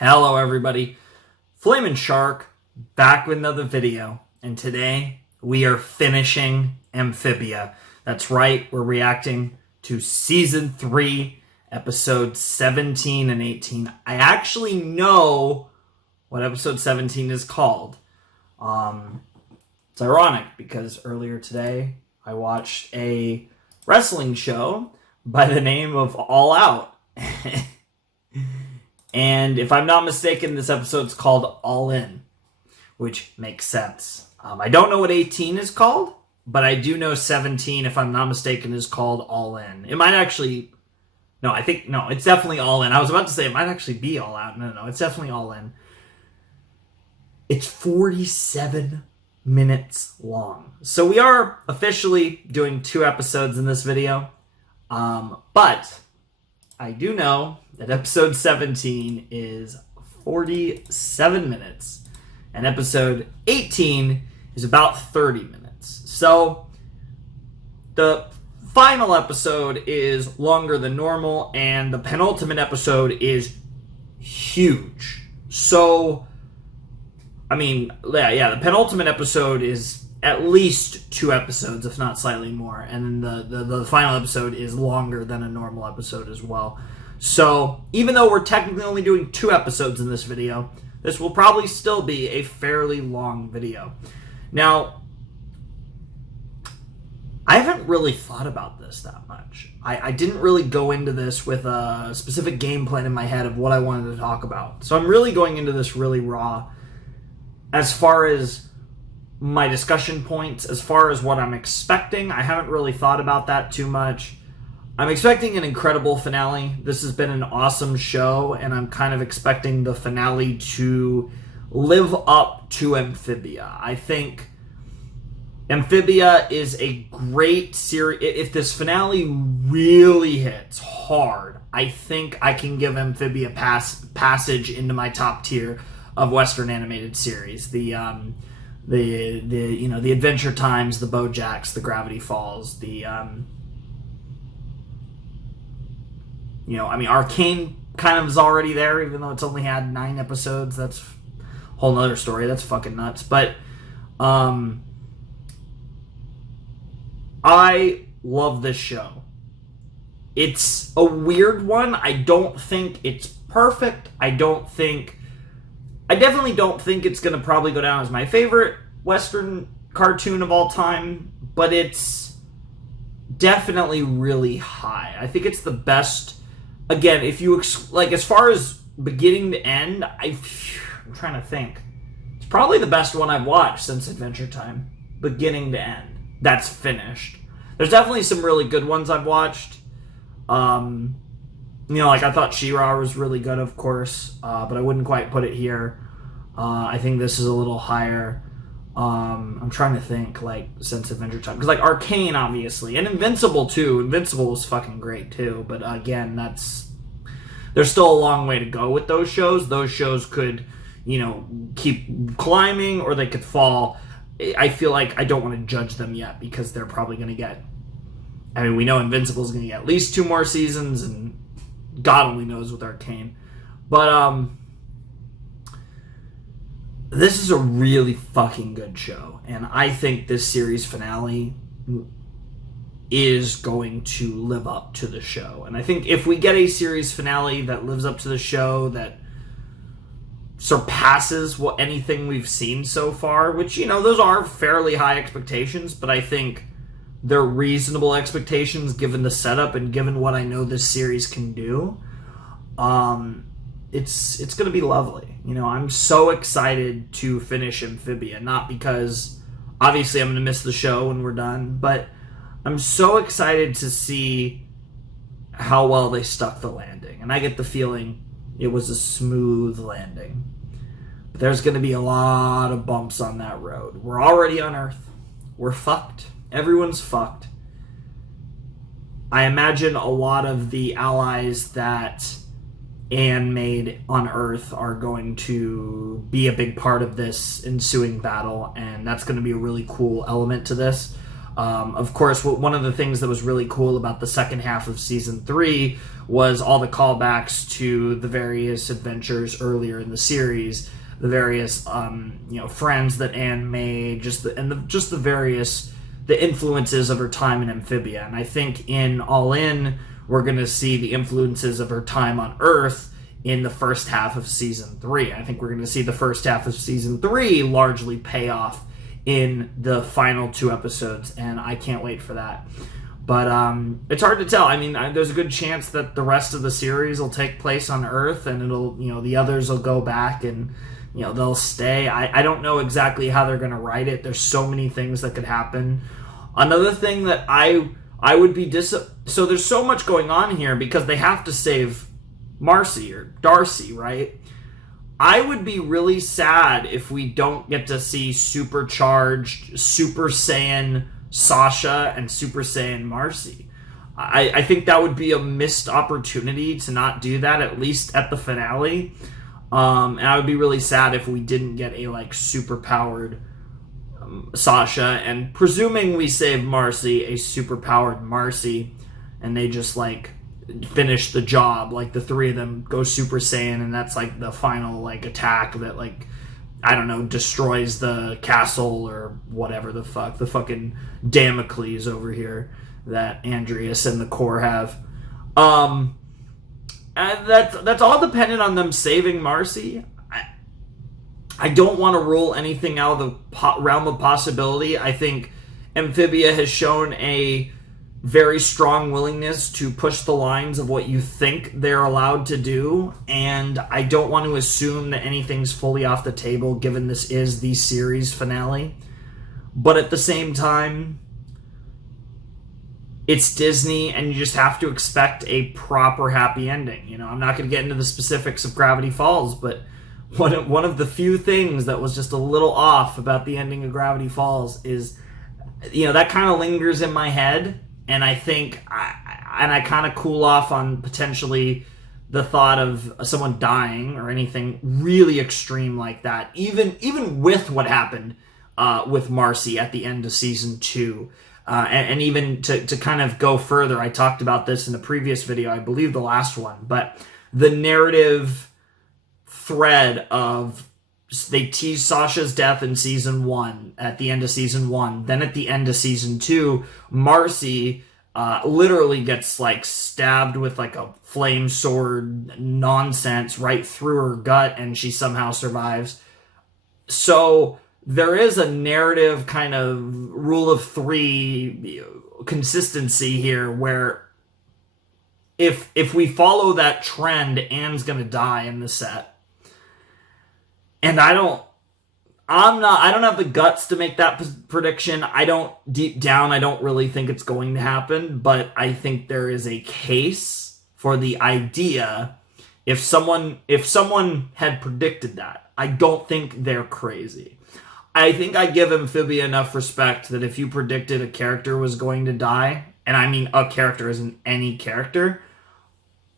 Hello everybody, Flamin' Shark back with another video, and today we are finishing Amphibia. That's right, we're reacting to Season 3, Episodes 17 and 18. I actually know what Episode 17 is called. It's ironic because earlier today I watched a wrestling show by the name of All Out. And if I'm not mistaken, this episode's called All In, which makes sense. I don't know what 18 is called, but I do know 17, if I'm not mistaken, is called All In. It might actually... No, it's definitely All In. I was about to say it might actually be All Out. No, it's definitely All In. It's 47 minutes long. So we are officially doing 2 episodes in this video. But I do know that episode 17 is 47 minutes, and episode 18 is about 30 minutes. So the final episode is longer than normal, and the penultimate episode is huge. So, I mean, yeah, the penultimate episode is at least 2 episodes, if not slightly more, and then the final episode is longer than a normal episode as well. So, even though we're technically only doing 2 episodes in this video, this will probably still be a fairly long video. Now, I haven't really thought about this that much. I didn't really go into this with a specific game plan in my head of what I wanted to talk about. So I'm really going into this really raw. As far as my discussion points, as far as what I'm expecting, I haven't really thought about that too much. I'm expecting an incredible finale. This has been an awesome show, and I'm kind of expecting the finale to live up to Amphibia. I think Amphibia is a great series. If this finale really hits hard, I think I can give Amphibia passage into my top tier of Western animated series. The Adventure Times, the BoJacks, the Gravity Falls, Arcane kind of is already there, even though it's only had 9 episodes. That's a whole nother story. That's fucking nuts. But I love this show. It's a weird one. I don't think it's perfect. I definitely don't think it's going to probably go down as my favorite Western cartoon of all time, but it's definitely really high. I think it's the best. Again, if you as far as beginning to end, I'm trying to think. It's probably the best one I've watched since Adventure Time, beginning to end. That's finished. There's definitely some really good ones I've watched. I thought She-Ra was really good, of course, but I wouldn't quite put it here. I think this is a little higher. I'm trying to think, since Adventure Time. Because, Arcane, obviously. And Invincible, too. Invincible was fucking great, too. But, again, there's still a long way to go with those shows. Those shows could, keep climbing, or they could fall. I feel like I don't want to judge them yet, because they're probably going to get... we know Invincible's going to get at least 2 more seasons, and God only knows with Arcane. But, this is a really fucking good show, and I think this series finale is going to live up to the show. And I think if we get a series finale that lives up to the show, that surpasses anything we've seen so far, which, those are fairly high expectations, but I think they're reasonable expectations given the setup and given what I know this series can do. It's going to be lovely. I'm so excited to finish Amphibia, not because obviously I'm going to miss the show when we're done, but I'm so excited to see how well they stuck the landing. And I get the feeling it was a smooth landing. But there's going to be a lot of bumps on that road. We're already on Earth. We're fucked. Everyone's fucked. I imagine a lot of the allies that Anne made on Earth are going to be a big part of this ensuing battle, and that's going to be a really cool element to this. Of course, one of the things that was really cool about the second half of season 3 was all the callbacks to the various adventures earlier in the series, the various friends that Anne made, the influences of her time in Amphibia. And I think in All In, we're going to see the influences of her time on Earth in the first half of season 3. I think we're going to see the first half of season 3 largely pay off in the final 2 episodes, and I can't wait for that. But it's hard to tell. I mean, there's a good chance that the rest of the series will take place on Earth, and it'll, the others will go back and, they'll stay. I don't know exactly how they're going to write it. There's so many things that could happen. Another thing that I would be so there's so much going on here because they have to save Marcy or Darcy, right? I would be really sad if we don't get to see supercharged Super Saiyan Sasha and Super Saiyan Marcy. I think that would be a missed opportunity to not do that, at least at the finale. And I would be really sad if we didn't get a super powered Sasha, and presuming we save Marcy, a super powered Marcy, and they just finish the job, the 3 of them go Super Saiyan, and that's the final attack that destroys the castle or whatever the fucking Damocles over here that Andreas and the Corps have. And that's all dependent on them saving Marcy. I don't want to rule anything out of the realm of possibility. I think Amphibia has shown a very strong willingness to push the lines of what you think they're allowed to do, and I don't want to assume that anything's fully off the table given this is the series finale. But at the same time, it's Disney, and you just have to expect a proper happy ending. I'm not going to get into the specifics of Gravity Falls, but one of the few things that was just a little off about the ending of Gravity Falls is, that kind of lingers in my head. And I think, I kind of cool off on potentially the thought of someone dying or anything really extreme like that. Even with what happened with Marcy at the end of season 2, and even to kind of go further, I talked about this in the previous video, I believe the last one, but the narrative thread of they tease Sasha's death in season 1, at the end of season 1. Then at the end of season 2, Marcy literally gets stabbed with a flame sword nonsense right through her gut, and she somehow survives. So there is a narrative kind of rule of 3 consistency here where if we follow that trend, Anne's gonna die in the set. And I don't have the guts to make that prediction. Deep down, I don't really think it's going to happen, but I think there is a case for the idea if someone had predicted that. I don't think they're crazy. I think I give Amphibia enough respect that if you predicted a character was going to die, and I mean a character isn't any character,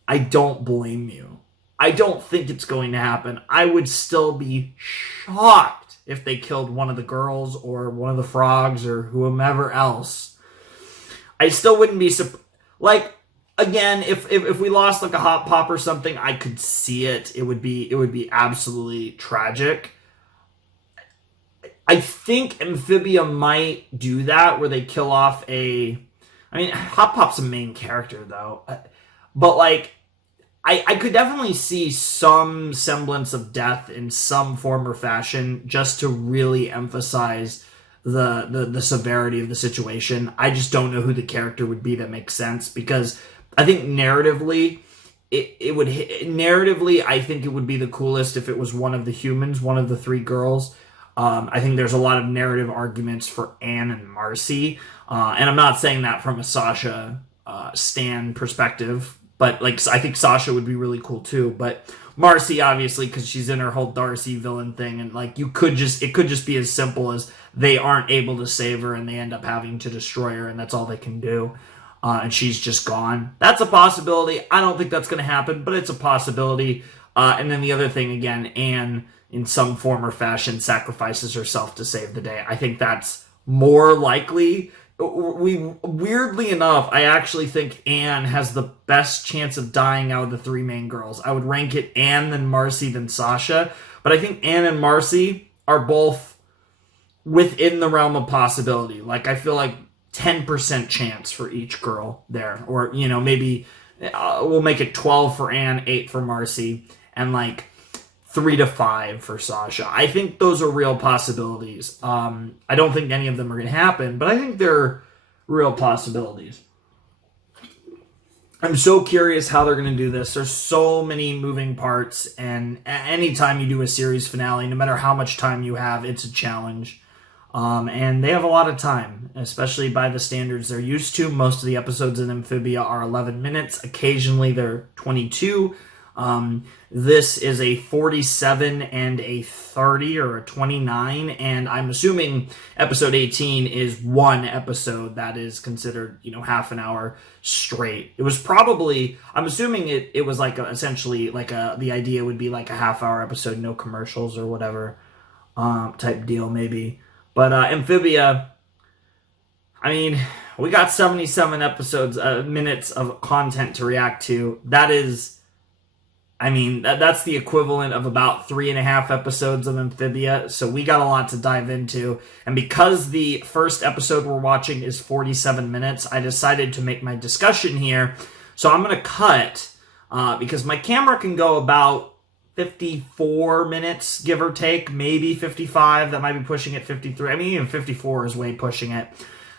I don't blame you. I don't think it's going to happen. I would still be shocked if they killed one of the girls or one of the frogs or whomever else. I still wouldn't be again, if we lost a hot pop or something, I could see it. It would be absolutely tragic. I think Amphibia might do that where they kill off Hot Pop's a main character though. But I could definitely see some semblance of death in some form or fashion just to really emphasize the severity of the situation. I just don't know who the character would be that makes sense, because I think narratively, I think it would be the coolest if it was one of the humans, one of the 3 girls. I think there's a lot of narrative arguments for Anne and Marcy, and I'm not saying that from a Sasha stan perspective. But I think Sasha would be really cool too. But Marcy, obviously, because she's in her whole Darcy villain thing, and it could just be as simple as they aren't able to save her and they end up having to destroy her, and that's all they can do, and she's just gone. That's a possibility. I don't think that's going to happen, but it's a possibility. And then the other thing, again, Anne, in some form or fashion, sacrifices herself to save the day. I think that's more likely. weirdly enough, I actually think Anne has the best chance of dying out of the three main girls. I would rank it Anne, then Marcy, then Sasha. But I think Anne and Marcy are both within the realm of possibility. Like, I feel like 10% chance for each girl there. Or, maybe we'll make it 12 for Anne, 8 for Marcy, and like 3 to 5 for Sasha. I think those are real possibilities. I don't think any of them are going to happen, but I think they're real possibilities. I'm so curious how they're going to do this. There's so many moving parts, and anytime you do a series finale, no matter how much time you have, it's a challenge. And they have a lot of time, especially by the standards they're used to. Most of the episodes in Amphibia are 11 minutes. Occasionally they're 22. This is a 47 and a 30 or a 29, and I'm assuming episode 18 is one episode that is considered, half an hour straight. It was probably, I'm assuming it was like essentially like the idea would be like a half hour episode, no commercials or whatever, type deal maybe. But, Amphibia, I mean, we got 77 minutes of content to react to. That is, that's the equivalent of about 3.5 episodes of Amphibia, so we got a lot to dive into. And because the first episode we're watching is 47 minutes, I decided to make my discussion here. So I'm going to cut, because my camera can go about 54 minutes, give or take, maybe 55. That might be pushing it 53. Even 54 is way pushing it.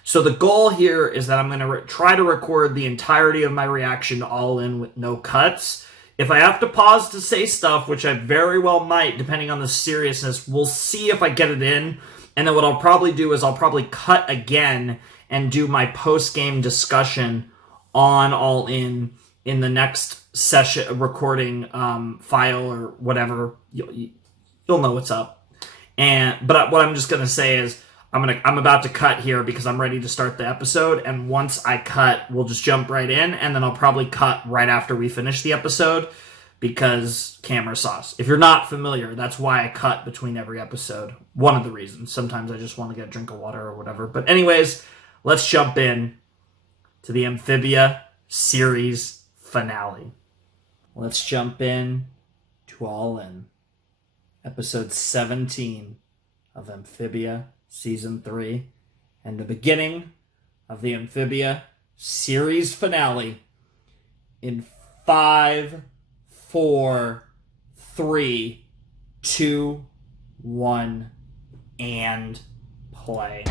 So the goal here is that I'm going to try to record the entirety of my reaction all in with no cuts. If I have to pause to say stuff, which I very well might, depending on the seriousness, we'll see if I get it in. And then what I'll probably do is I'll probably cut again and do my post-game discussion on All In the next session, recording file or whatever. You'll know what's up. But what I'm just going to say is I'm about to cut here because I'm ready to start the episode, and once I cut, we'll just jump right in, and then I'll probably cut right after we finish the episode because camera sauce. If you're not familiar, that's why I cut between every episode. One of the reasons. Sometimes I just want to get a drink of water or whatever. But anyways, let's jump in to the Amphibia series finale. Let's jump in to All In. Episode 17 of Amphibia Season 3, and the beginning of the Amphibia series finale in 5, 4, 3, 2, 1, and play.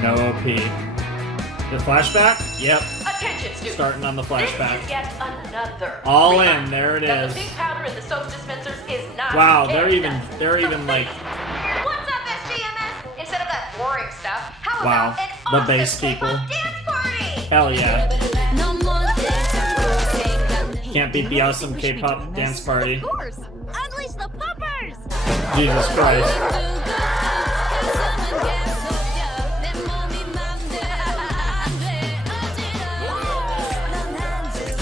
No OP. The flashback? Yep. Attention, students. Starting on the flashback. This is yet another All reminder in, there it that is. the pink powder in the soap dispensers is not. Wow, they're even like. What's up, SGMS? Instead of that boring stuff, how Wow, about an the awesome bass people. K-pop dance party? Hell yeah. Can't beat the awesome K-pop dance party. Of course! Unleash the pumpers! Jesus Christ.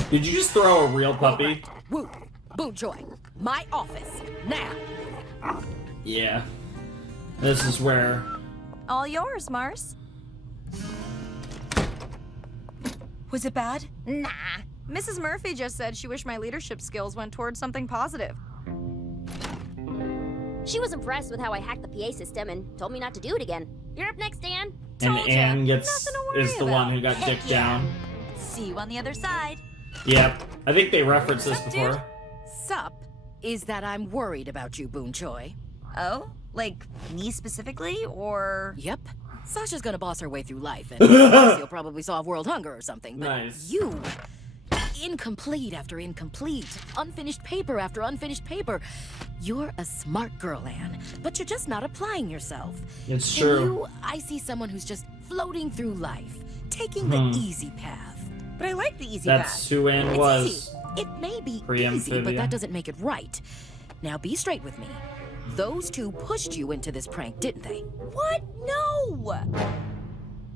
Did you just throw a real puppy? Woo! Boonjoy, my office, now! Yeah. This is where... All yours, Mars. Was it bad? Nah. Mrs. Murphy just said she wished my leadership skills went towards something positive. She was impressed with how I hacked the PA system and told me not to do it again. You're up next, Dan. And Told ya. Anne Nothing to worry is the one who got Heck dicked yeah. down. See you on the other side. Yep. I think they referenced this Sup, before. dude? Sup is that I'm worried about you, Boonjoy. Oh? Like, me specifically, or... Yep. Sasha's gonna boss her way through life, and you'll probably solve world hunger or something. But Nice. you, incomplete after incomplete, unfinished paper after unfinished paper. You're a smart girl, Anne, but you're just not applying yourself. It's In true. you, I see someone who's just floating through life, taking the easy path. But I like the easy That's who Anne It's was. easy. It may be easy, Pre-Amphibia. but that doesn't make it right. Now be straight with me. Those two pushed you into this prank, didn't they? What? No!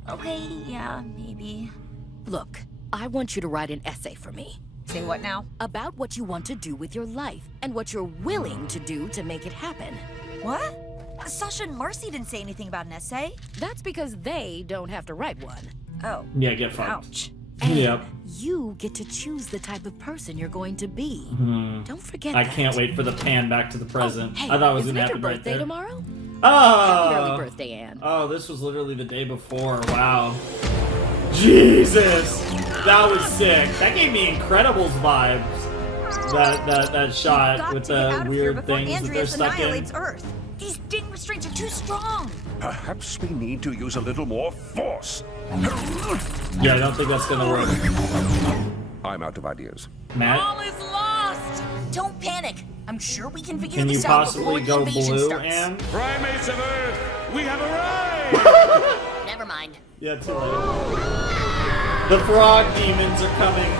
Okay, yeah, maybe. Look, I want you to write an essay for me Say what now? about what you want to do with your life and what you're willing to do to make it happen. What? Sasha and Marcy didn't say anything about an essay. That's because they don't have to write one. Oh. Yeah, get fucked. Ouch. And Yep. you get to choose the type of person you're going to be. Don't forget I that. can't wait for the pan back to the present. Hey, I thought it was isn't gonna it your happen right birthday there. tomorrow? Happy early Oh! birthday, Anne. Oh, this was literally the day before. Wow. Jesus! That was sick. That gave me Incredibles vibes. That shot Got with to get out the of here weird before things that they're Andreas stuck in. annihilates Earth. These ding restraints are too strong. Perhaps we need to use a little more force. Yeah, I don't think that's gonna work. I'm out of ideas. Matt, All is lost. Don't panic. I'm sure we can figure can you this out before possibly the go invasion blue, starts. Anne? Primates of Earth, we have arrived! Never mind. Yeah, too late. The frog demons are coming.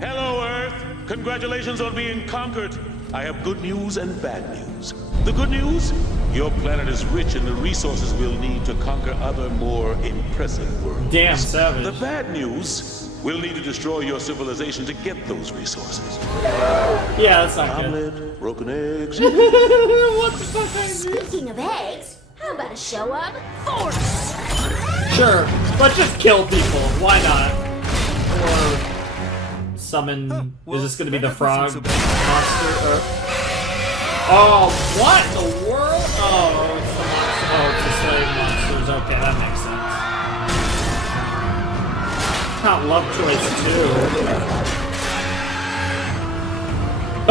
Hello, Earth. Congratulations on being conquered. I have good news and bad news. The good news? Your planet is rich in the resources we'll need to conquer other, more impressive worlds. Damn savage. The bad news? We'll need to destroy your civilization to get those resources. Yeah, that's not good. Omelet, broken eggs. What the fuck? Speaking of eggs, how about a show of force? Sure, let's just kill people. Why not? Or summon. Is this gonna be the frog monster? Or... Oh, what in the world? Oh, it's the monster. Oh, it's the slave monsters. Okay, that makes sense. Not love choice too.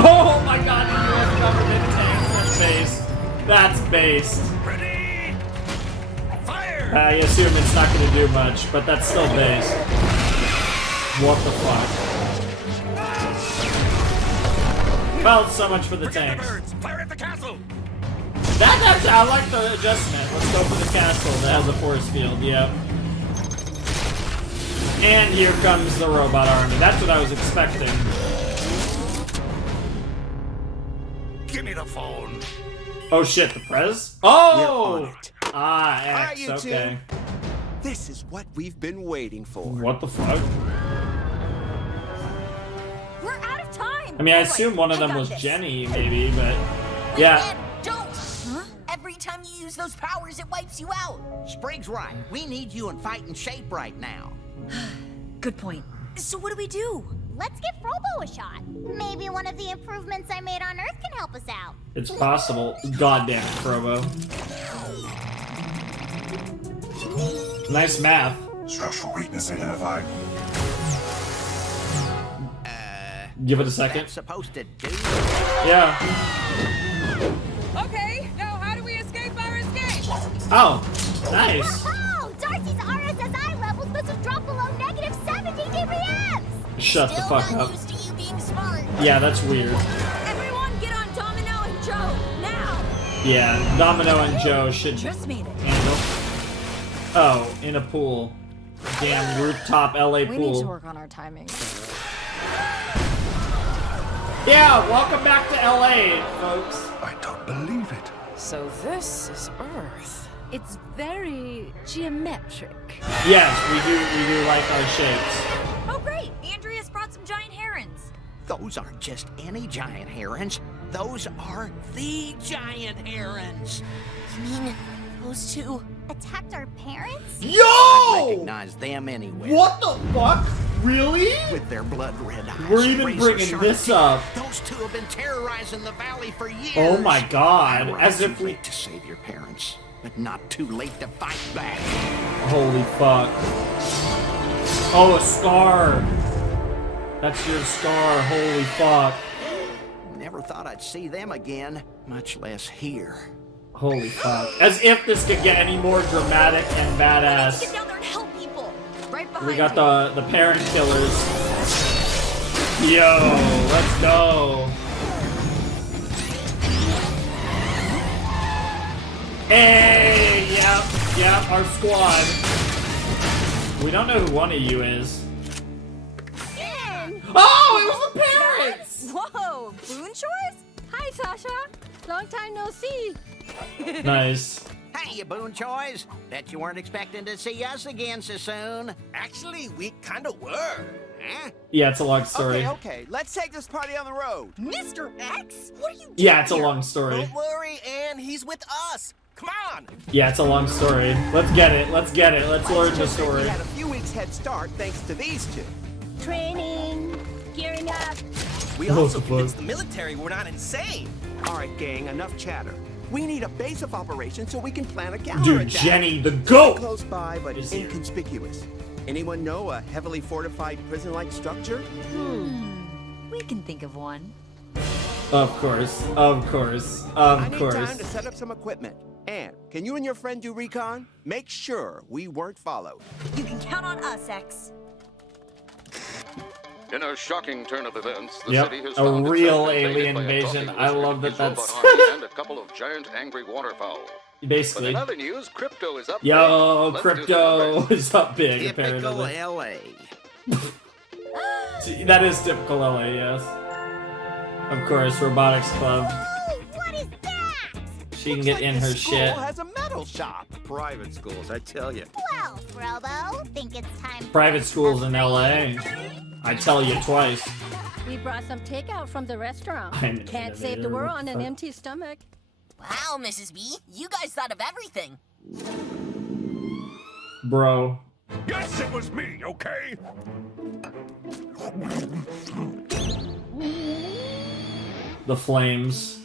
Oh my god, the US government tanks. That's based. That's based. Ready? Fire! I assume it's not going to do much, but that's still based. What the fuck? Well, so much for the Forget tanks. the birds. Fire at the castle. That's I like the adjustment. Let's go for the castle that has a force field. Yep. And here comes the robot army. That's what I was expecting. Give me the phone. Oh shit, the Prez? Oh! You're on it. Ah, Hi, X, you okay. two. This is what we've been waiting for. What the fuck? We're out of time. I mean, I assume one of them was Jenny, maybe, but... Yeah. Wait, don't! Huh? Every time you use those powers, it wipes you out. Sprig's right. We need you in fighting shape right now. Good point. So what do we do? Let's give Frobo a shot. Maybe one of the improvements I made on Earth can help us out. It's possible. Goddamn, Frobo. Nice math. Structural weakness identified. Give it a second. That's supposed to do. Yeah. Okay, now how do we escape our escape? Oh, nice. Oh, Darcy's RSSI levels must have dropped below negative 70 dBms. Shut the Still fuck not up. used to you being smart. Yeah, that's weird. Everyone get on Domino and Joe, now! Yeah, Domino and Joe should Just made it. handle. Oh, in a pool. Damn rooftop LA We need to pool. work on our timing. Yeah, welcome back to LA, folks. I don't believe it. So this is Earth. It's very geometric. Yes, we do like our shapes. Oh, great. Andreas brought some giant herons. Those aren't just any giant herons. Those are the giant herons. You mean those two attacked our parents? Yo! Recognize them anywhere. What the fuck? Really? With their blood-red eyes. We're even razor bringing sharp this teeth. up. Those two have been terrorizing the valley for years. Oh my god, We're as if too we... late to save your parents, but not too late to fight back. Holy fuck. Oh, a scar. That's your scar, holy fuck. Never thought I'd see them again, much less here. Holy fuck. As if this could get any more dramatic and Get badass. down there and help people. Right behind We got you. the parent killers. Yo, let's go. Hey, yep, our squad. We don't know who one of you is. Oh, it was the parents! Whoa, Boone Choice? Hi, Sasha. Long time no see. Nice. Hey, you Boone Choys. Bet you weren't expecting to see us again so soon. Actually, we kind of were. Huh? Yeah, it's a long story. Okay. Let's take this party on the road. Mr. X? What are you doing Yeah, it's a here? long story. Don't worry, Anne. He's with us. Come on. Yeah, it's a long story. Let's get it. Let's get it. Let's learn the Just say story. We had a few weeks head start thanks to these two. Training, gearing up. We What also the fuck? convinced the military we're not insane. All right, gang, enough chatter. We need a base of operations so we can plan a counterattack. Dude, Jenny the goat! Close by, but is here. inconspicuous. Anyone know a heavily fortified prison-like structure? We can think of one. Of course. Of course. I Of need course. time to set up some equipment. And can you and your friend do recon? Make sure we weren't followed. You can count on us, X. In a shocking turn of events, the Yep, city has a found itself real invaded alien by a invasion. talking I lizard, love that his robot that's- army, and a couple of giant angry waterfowl. But Basically. in other news, crypto is up. Yo, big. Let's do some crypto numbers. is up big, Typical apparently. LA. That is typical LA, yes. Of course, Robotics Club. What is that? She can get in her This school shit. has a metal shop. Private schools, I tell you. Well, Frobo, think it's time for Private schools in LA. I tell you twice. We brought some takeout from the restaurant. I'm an Can't save the innovator. world on an Fuck. empty stomach. Wow, Mrs. B, you guys thought of everything. Bro. Yes, it was me, okay? The flames.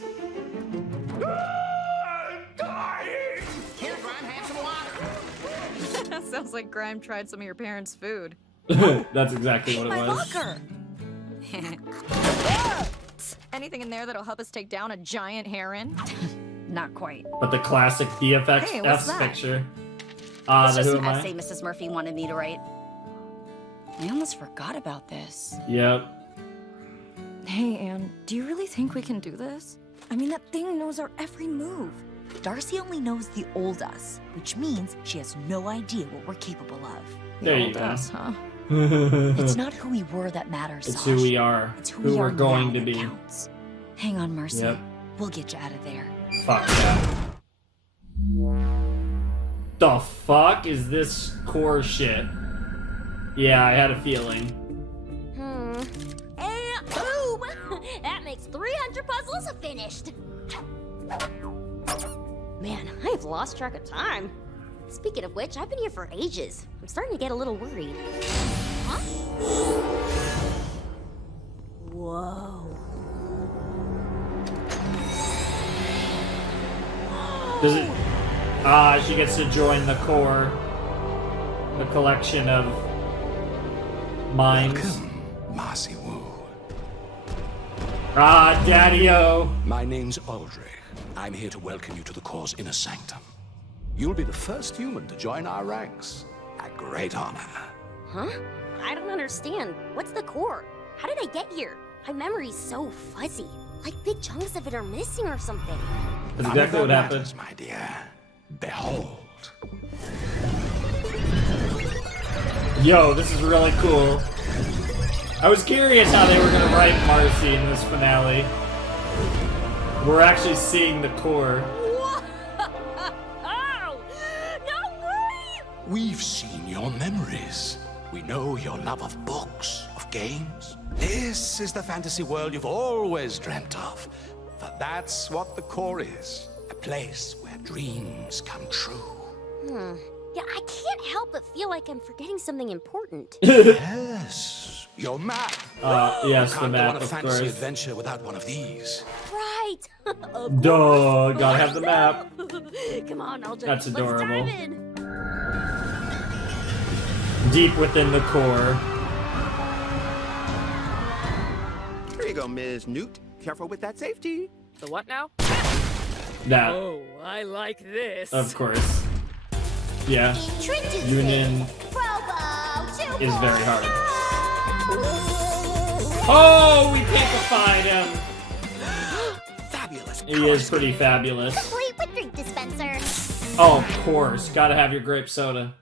Dying! Here, Grime, have some water. That sounds like Grime tried some of your parents' food. That's exactly what it My was. locker! Anything in there that'll help us take down a giant heron? Not quite. But the classic BFX Hey, what's F's that? picture. It's The just Who an Am essay I? Mrs. Murphy wanted me to write. I almost forgot about this. Yep. Hey, Anne, do you really think we can do this? I mean, that thing knows our every move. Darcy only knows the old us, which means she has no idea what we're capable of. There you Old go. us, huh? It's not who we were that matters, It's Sash. who we are. It's Who we we're are going now to that be. counts. Hang on, Mercy. Yep. We'll get you out of there. Fuck yeah. The fuck is this core shit? Yeah, I had a feeling. And boom! That makes 300 puzzles finished. Man, I have lost track of time. Speaking of which, I've been here for ages. I'm starting to get a little worried. Huh? Whoa. Does it? She gets to join the core. The collection of minds. Welcome, Marcy Wu. Daddy-o. My name's Aldrich. I'm here to welcome you to the Core's inner sanctum. You'll be the first human to join our ranks. A great honor. Huh? I don't understand. What's the core? How did I get here? My memory's so fuzzy. Like big chunks of it are missing or something. That's None exactly of what that happened. matters, my dear. Behold. Yo, this is really cool. I was curious how they were gonna write Marcy in this finale. We're actually seeing the core. Oh! No way! We've seen your memories. We know your love of books, of games. This is the fantasy world you've always dreamt of. For that's what the core is. A place where dreams come true. Yeah, I can't help but feel like I'm forgetting something important. Yes, your map. Yes, the Can't go map, on a of fantasy course. adventure without one of these. Right! Duh, gotta have the map. Come on, Aldrich. That's adorable. Let's dive in. Deep within the core. Here you go, Ms. Newt. Careful with that safety. The what now? That, Oh, I like this. of course. Yeah, Introducing Union Frobo 2.0. is very hard. Oh, we pampified him. Fabulous. He is pretty fabulous. Complete with drink dispenser. Oh, of course. Gotta have your grape soda.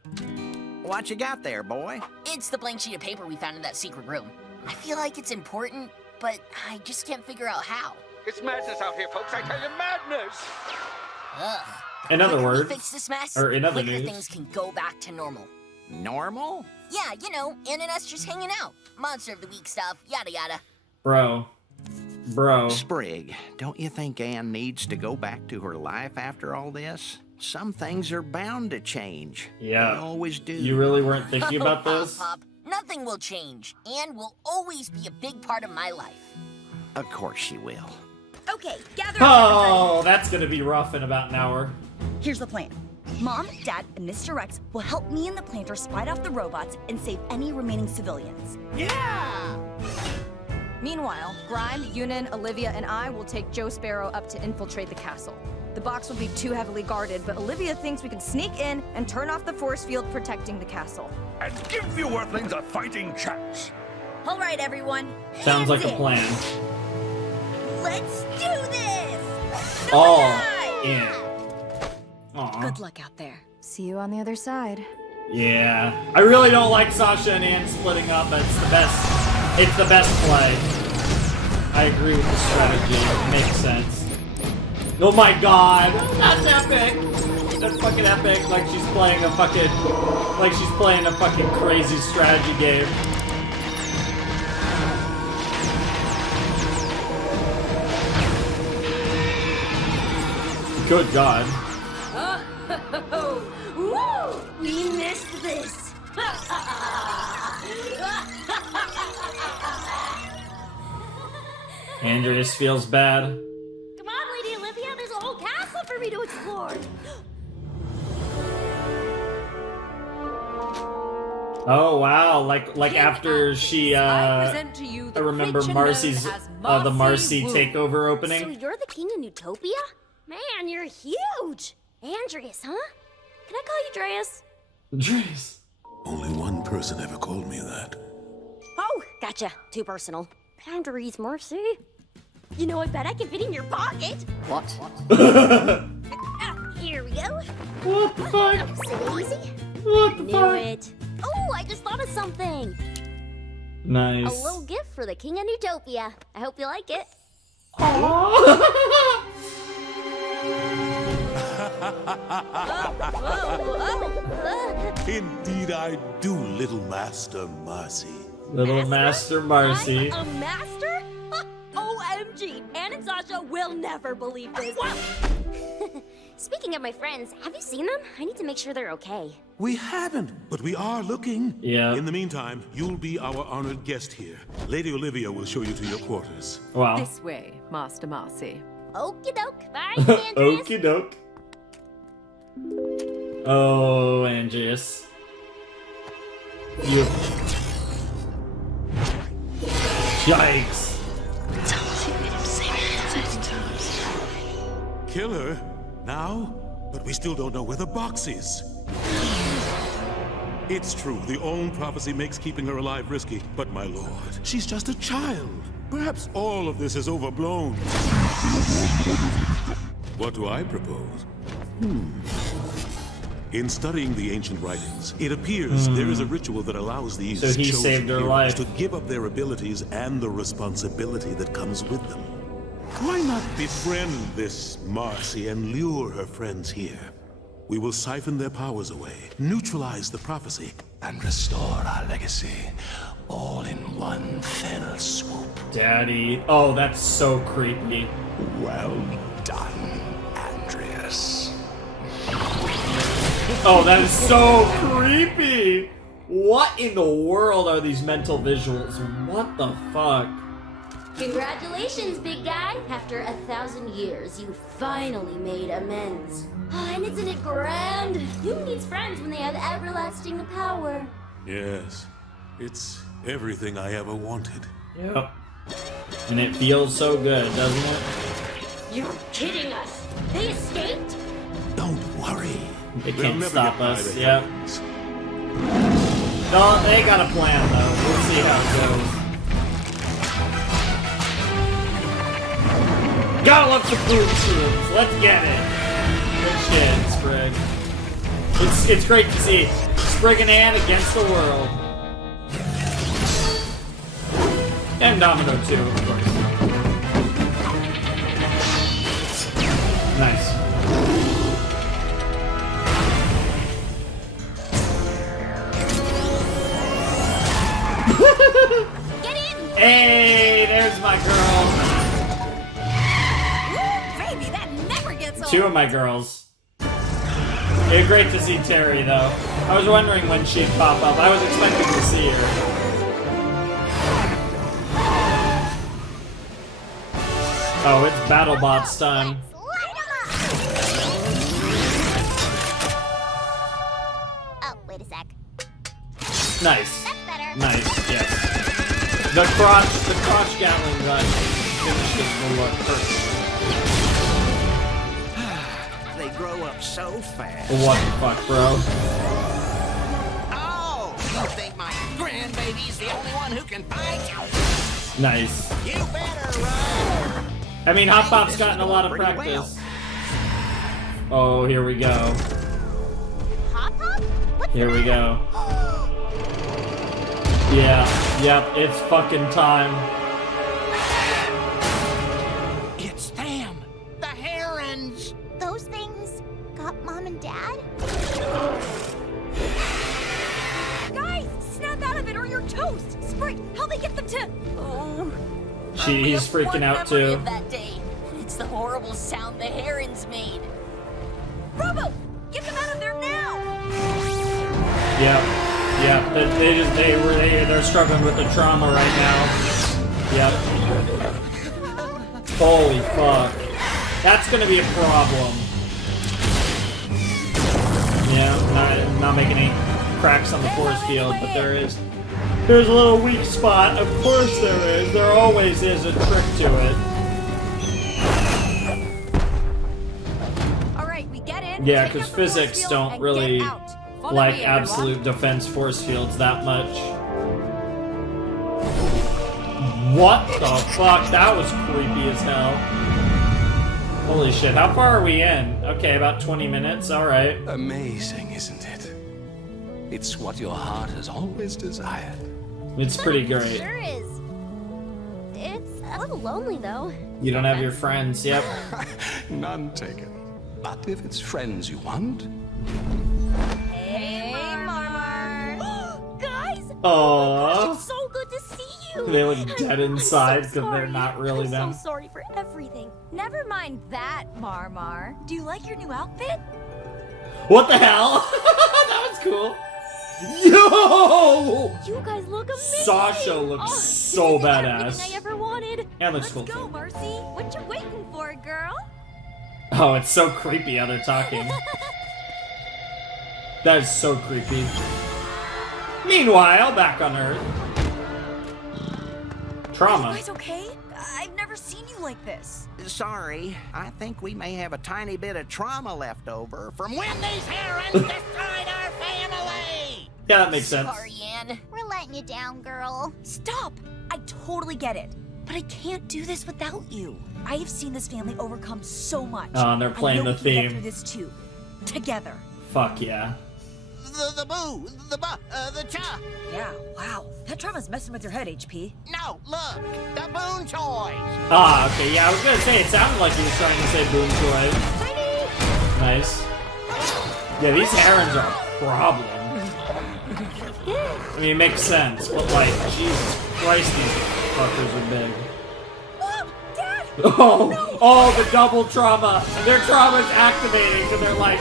What you got there, boy? It's the blank sheet of paper we found in that secret room. I feel like it's important, but I just can't figure out how. It's madness out here, folks. I tell you, madness. Ugh. In other Quicker we words, fix this mess, or in other quicker news. things can go back to normal. Normal? Yeah, you know, Ann and us just hanging out. Monster of the Week stuff, yada yada. Bro. Sprig, don't you think Anne needs to go back to her life after all this? Some things are bound to change. Yeah. They always do. You really weren't thinking about this? Pop, nothing will change. Anne will always be a big part of my life. Of course she will. Okay, gather Oh, that's gonna be rough in about an hour. Here's the plan. Mom, Dad, and Mr. Rex will help me and the planters fight off the robots and save any remaining civilians. Yeah! Meanwhile, Grime, Yunin, Olivia, and I will take Joe Sparrow up to infiltrate the castle. The box will be too heavily guarded, but Olivia thinks we can sneak in and turn off the force field protecting the castle. And give you Earthlings a fighting chance. All right, everyone. Sounds like a hands in. plan. Let's do this! All in. Aw. Good luck out there. See you on the other side. Yeah. I really don't like Sasha and Anne splitting up, but it's the best. It's the best play. I agree with the strategy. It makes sense. Oh my god! That's epic! That's fucking epic. Like she's playing a fucking crazy strategy game. Good god. Woo! We missed this. Andreas feels bad. Come on, Lady Olivia, there's a whole castle for me to explore. Oh wow, like after she I remember Marcy's the Marcy takeover So opening. you're the king in Yyuppia? Man, you're huge. Andreas, huh? Can I call you Dreas? Dreas. Only one person ever called me that. Oh, gotcha. Too personal. Boundaries, Marcy. You know, I bet I can fit in your pocket. What? Here we go. What the fuck? That was so easy. What the Knew fuck? it. Oh, I just thought of something. Nice. A little gift for the king of Yyuppia. I hope you like it. Indeed I do, little Master Marcy. Little Master Marcy. I'm a master? OMG! Anne and Sasha will never believe this. Speaking of my friends, have you seen them? I need to make sure they're okay. We haven't, but we are looking. Yeah. In the meantime, you'll be our honored guest here. Lady Olivia will show you to your quarters. Wow. This way, Master Marcy. Okie doke. Bye, Andreas. Okie doke. Oh, Andreas. You. Yikes. Kill her? Now? But we still don't know where the box is. It's true, the Own prophecy makes keeping her alive risky. But my lord, she's just a child. Perhaps all of this is overblown. What do I propose? In studying the ancient writings, it appears there is a ritual that allows these So he chosen saved her heroes life. to give up their abilities and the responsibility that comes with them. Why not befriend this Marcy and lure her friends here? We will siphon their powers away, neutralize the prophecy, and restore our legacy, all in one fell swoop. Daddy. Oh, that's so creepy. Well done, Andreas. Oh, that is so creepy. What in the world are these mental visuals? What the fuck? Congratulations, big guy. After 1,000 years, you finally made amends. And isn't it grand? Who needs friends when they have everlasting power? Yes, it's everything I ever wanted. Yep. And it feels so good, doesn't it? You're kidding us. They escaped? Don't worry. They They'll can't never stop get by us. the Yep. heavens. No, they got a plan though. We'll see how it goes. Gotta love the food shrooms. Let's get it. Good shit, Sprig. It's great to see Sprig and Anne against the world. And Domino too, of course. Nice. Hey, there's my girl. Baby, that never gets old. Two of my girls. It's great to see Terry, though. I was wondering when she'd pop up. I was expecting to see her. Oh, it's BattleBots time. Oh, wait a sec. Nice. That's better. Nice, yes. The crotch Gatling gun finishes the look perfect. They grow up so fast. What the fuck, bro? Oh, you think my grandbaby's the only one who can fight? Nice. You better run. I mean, Hop Pop's gotten a lot of practice. Oh, here we go. Hop Hop? What's Here we go. Yeah, yep, it's fucking time. It's them, the herons. Those things got Mom and Dad? Guys, snap out of it or you're toast. Sprig, help me get them to... Oh. He's freaking out too. Of that day. It's the horrible sound the herons made. Robo, get them out of there now. Yep, they're struggling with the trauma right now. Yep. Holy fuck. That's gonna be a problem. Yeah, not making any cracks on the force field, but there's a little weak spot. Of course there is. There always is a trick to it. All right, we get in. Yeah, take because out the force physics field don't and really get out. Follow like me, everyone. absolute defense force fields that much. What the fuck? That was creepy as hell. Holy shit, how far are we in? Okay, about 20 minutes, alright. Amazing, isn't it? It's what your heart has always desired. It's pretty great. Sure is. It's a little lonely, though. You don't have your friends, yep. None taken. But if it's friends you want, Hey, Marmar. Guys, Aww. It's so good to see you. They look dead inside I'm so because they're sorry. not really I'm them. so sorry for everything. Never mind that, Marmar. do you like your new outfit? What the hell? That was cool. Yo! You guys look amazing. Sasha looks so this is everything badass. I ever wanted. And looks Let's cool go, too. Marcy. What you waiting for, girl? Oh, it's so creepy how they're talking. That is so creepy. Meanwhile, back on Earth. Trauma. You guys okay? I've never seen you like this. Sorry, I think we may have a tiny bit of trauma left over from when these herons destroyed our family. Yeah, that makes sense. Sorry, Ann. We're letting you down, girl. Stop! I totally get it. But I can't do this without you. I have seen this family overcome so much. Oh, and they're playing I know the we can get theme. through this too. Together. Fuck yeah. The boo, the cha. Yeah, wow. That trauma's messing with your head, HP. No, look, the boon toys. Ah, okay, yeah, I was gonna say, it sounded like he was trying to say Boom Toy. Nice. Yeah, these herons are a problem. I mean, it makes sense, but like, Jesus Christ, these fuckers are big. Mom! Dad! Oh, the double trauma. Their trauma's activating, and they're like,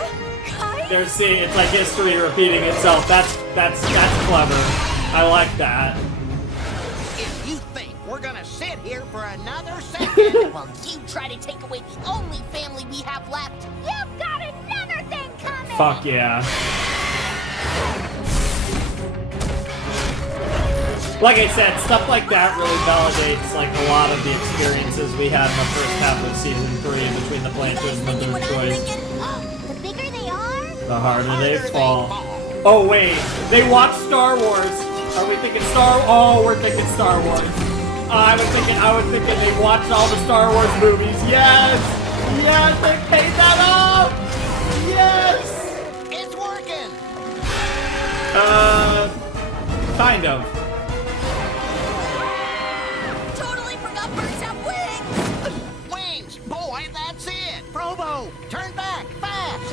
they're seeing, it's like history repeating itself. That's clever. I like that. If you think we're gonna sit here for another second, Well, you try to take away the only family we have left. You've got another thing coming. Fuck yeah. Like I said, stuff like that really validates like a lot of the experiences we had in the first half of season 3 between the Planters and the Boom Toys. The bigger they are, The harder they fall. Oh wait, they watch Star Wars. Are we thinking Oh, we're thinking Star Wars. I was thinking they watched all the Star Wars movies. Yes, yes, they paid that off. Yes. it's working. Kind of. Totally forgot birds have wings! Wings, boy, that's it. Provo, turn back, fast.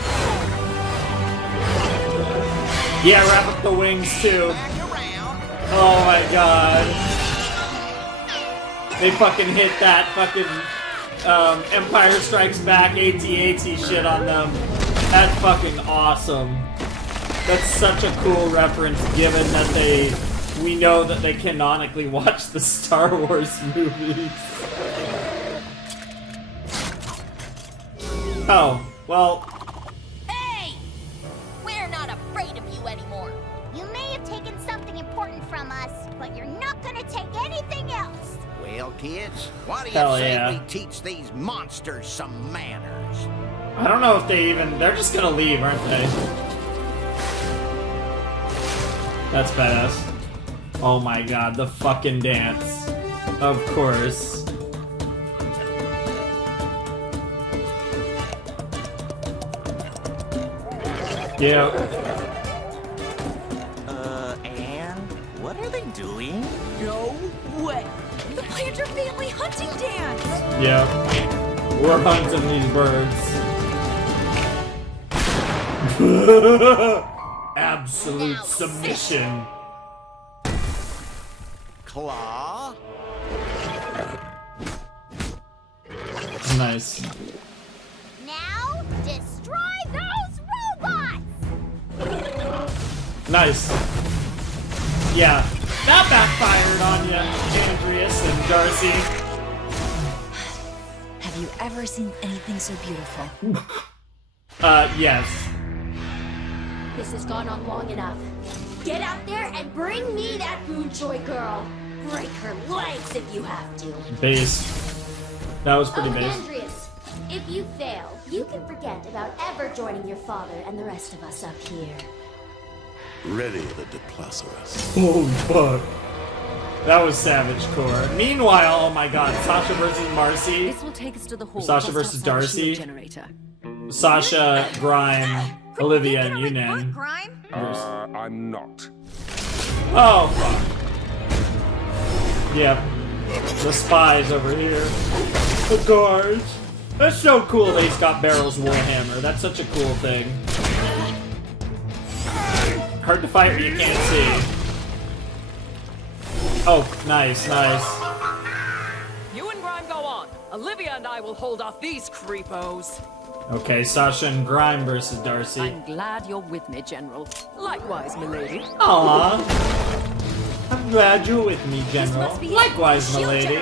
Yeah, wrap up the wings too. Back around. Oh my god. They fucking hit that fucking Empire Strikes Back AT-AT shit on them. That's fucking awesome. That's such a cool reference, given that we know that they canonically watch the Star Wars movies. Oh, well. Hey! We're not afraid of you anymore. You may have taken something important from us, but you're not gonna take anything else. Well, kids, what do you Hell say yeah. we teach these monsters some manners? I don't know if they're just gonna leave, aren't they? That's badass. Oh my god, the fucking dance. Of course. Yeah. Anne? What are they doing? No way! The Planter family hunting dance! Yeah. We're hunting these birds. Absolute submission. Claw? Nice. Now, destroy those robots! Nice. Yeah. That backfired on you, Andreas and Darcy. Have you ever seen anything so beautiful? Yes. This has gone on long enough. Get out there and bring me that Moonjoy girl. Break her legs if you have to. Base. That was pretty Oh, base. Andreas, if you fail, you can forget about ever joining your father and the rest of us up here. Ready the Deplosaurus. Holy fuck. That was savage core. Meanwhile, oh my god, Sasha versus Marcy. This will take us to the hall. Sasha just versus outside the Darcy. shield generator. Sasha, Grime, Olivia, and Yunin. I'm not. Oh, fuck. Yep. The spies over here. The guards. That's so cool that he's got Barrel's Warhammer. That's such a cool thing. Hard to fight when you can't see. Oh, nice, nice. You and Grime go on. Olivia and I will hold off these creepos. Okay, Sasha and Grime versus Darcy. I'm glad you're with me, General. Likewise, milady. Aww. I'm glad you're with me, General. Likewise, milady.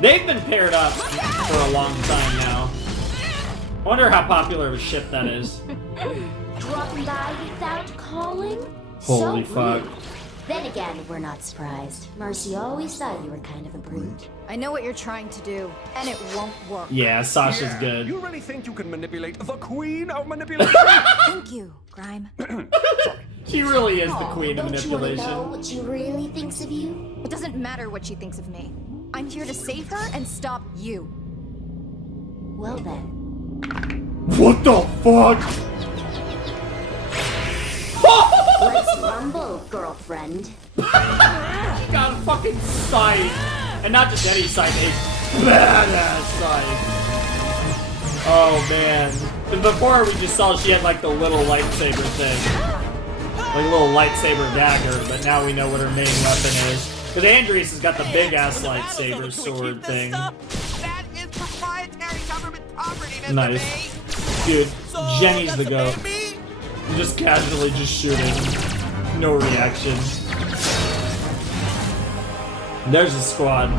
They've been paired up for a long time now. I wonder how popular of a ship that is. Dropping by without calling? Holy So fuck. rude. Then again, we're not surprised. Marcy always thought you were kind of a brute. I know what you're trying to do, and it won't work. Yeah, Sasha's good. You really think you can manipulate the queen of manipulation? Thank you, Grime. She really is the queen of Don't you want to know manipulation. what she really thinks of you? It doesn't matter what she thinks of me. I'm here to save her and stop you. Well then. What the fuck? Let's rumble, girlfriend. She got a fucking sight. And not just any sight, a badass sight. Oh man. Before we just saw she had like the little lightsaber thing. Like a little lightsaber dagger, but now we know what her main weapon is. Because Andreas has got the big ass lightsaber sword thing. That is proprietary government property, Mr. Nice. Dude, Jenny's the goat. Just casually just shooting. No reaction. There's a squad.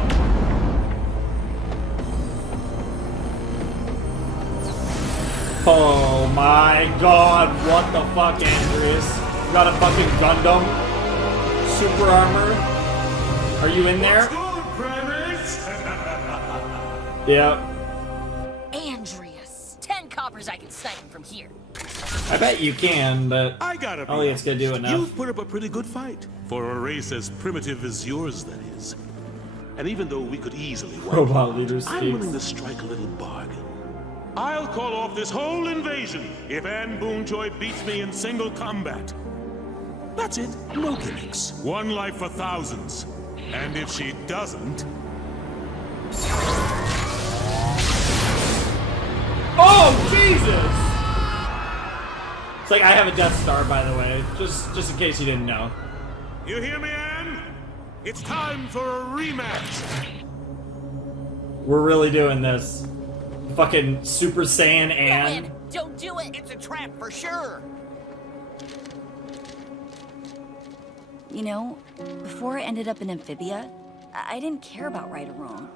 Oh my god, what the fuck, Andreas? You got a fucking Gundam? Super armor? Are you in there? Yep. Andreas. 10 coppers I can snipe him from here. I bet you can, but I gotta be Elliot's gonna do honest. enough. You've put up a pretty good fight. For a race as primitive as yours, that is. And even though we could easily wipe Robot you out, leader I'm speaks. willing to strike a little bargain. I'll call off this whole invasion if Anne Boonjoy beats me in single combat. That's it. No gimmicks. One life for thousands. And if she doesn't... Oh, Jesus! It's like I have a Death Star, by the way, just in case you didn't know. You hear me, Anne? It's time for a rematch. We're really doing this. Fucking Super Saiyan and... Don't do it! It's a trap for sure! You know, before I ended up in Amphibia, I didn't care about right or wrong.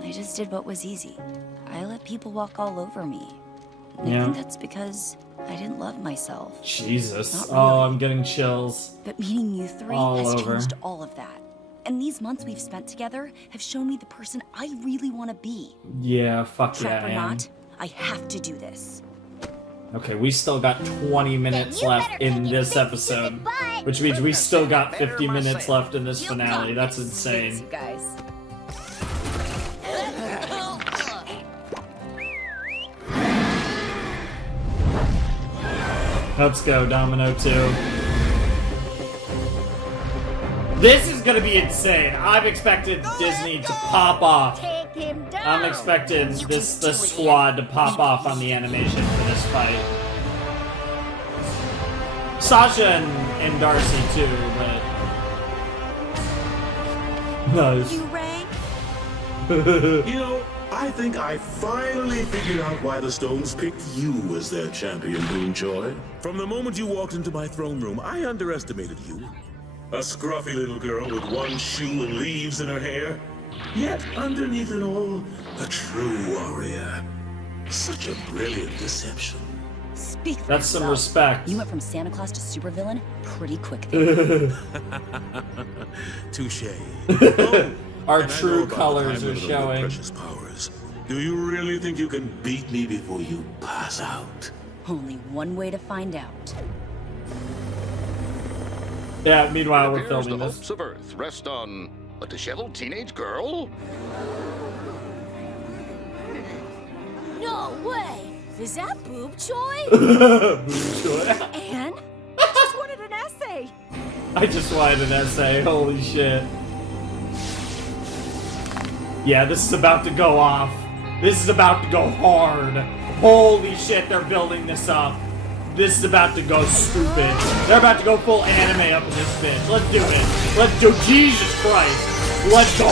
I just did what was easy. I let people walk all over me. I think that's because I didn't love myself. Jesus. Not really. Oh, I'm getting chills. But meeting you three has changed all of that. And these months we've spent together have shown me the person I really want to be. Yeah, fuck Trap yeah, or Anne. not, I have to do this. Okay, we still got 20 minutes left in this episode, which means we still got 50 minutes left in this finale. That's insane. You guys. Let's go, Domino 2. This is gonna be insane. I've expected Disney to pop off. I'm expecting the squad to pop off on the animation for this fight. Sasha and Darcy too, but... Nice. You rang? You know, I think I finally figured out why the Stones picked you as their champion, Moonjoy. From the moment you walked into my throne room, I underestimated you. A scruffy little girl with one shoe and leaves in her hair. Yet, underneath it all, a true warrior. Such a brilliant deception. Speak for That's some yourself. respect. You went from Santa Claus to supervillain pretty quick. Touche. Our true colors are showing. Precious powers. Do you really think you can beat me before you pass out? Only one way to find out. Yeah, meanwhile, we're It appears filming the this. hopes of Earth rest on a disheveled teenage girl? No way! Is that Boob Choy? Anne? I just wanted an essay! I just wanted an essay, holy shit. Yeah, this is about to go off. This is about to go hard. Holy shit, they're building this up. This is about to go stupid. They're about to go full anime up in this bitch. Let's do it. Let's do Jesus Christ. Let's go.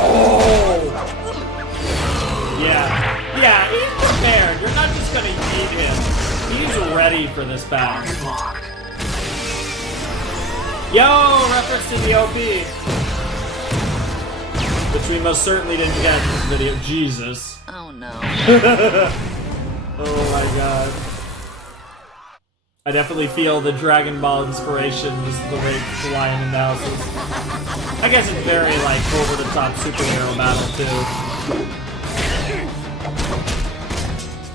Yeah, he's prepared. You're not just gonna eat him. He's ready for this battle. Yo, reference to the OP. Which we most certainly didn't get in this video. Jesus. Oh no. Oh my god. I definitely feel the Dragon Ball inspiration, just the way it's flying in the houses. I guess it's very, like, over-the-top superhero battle, too.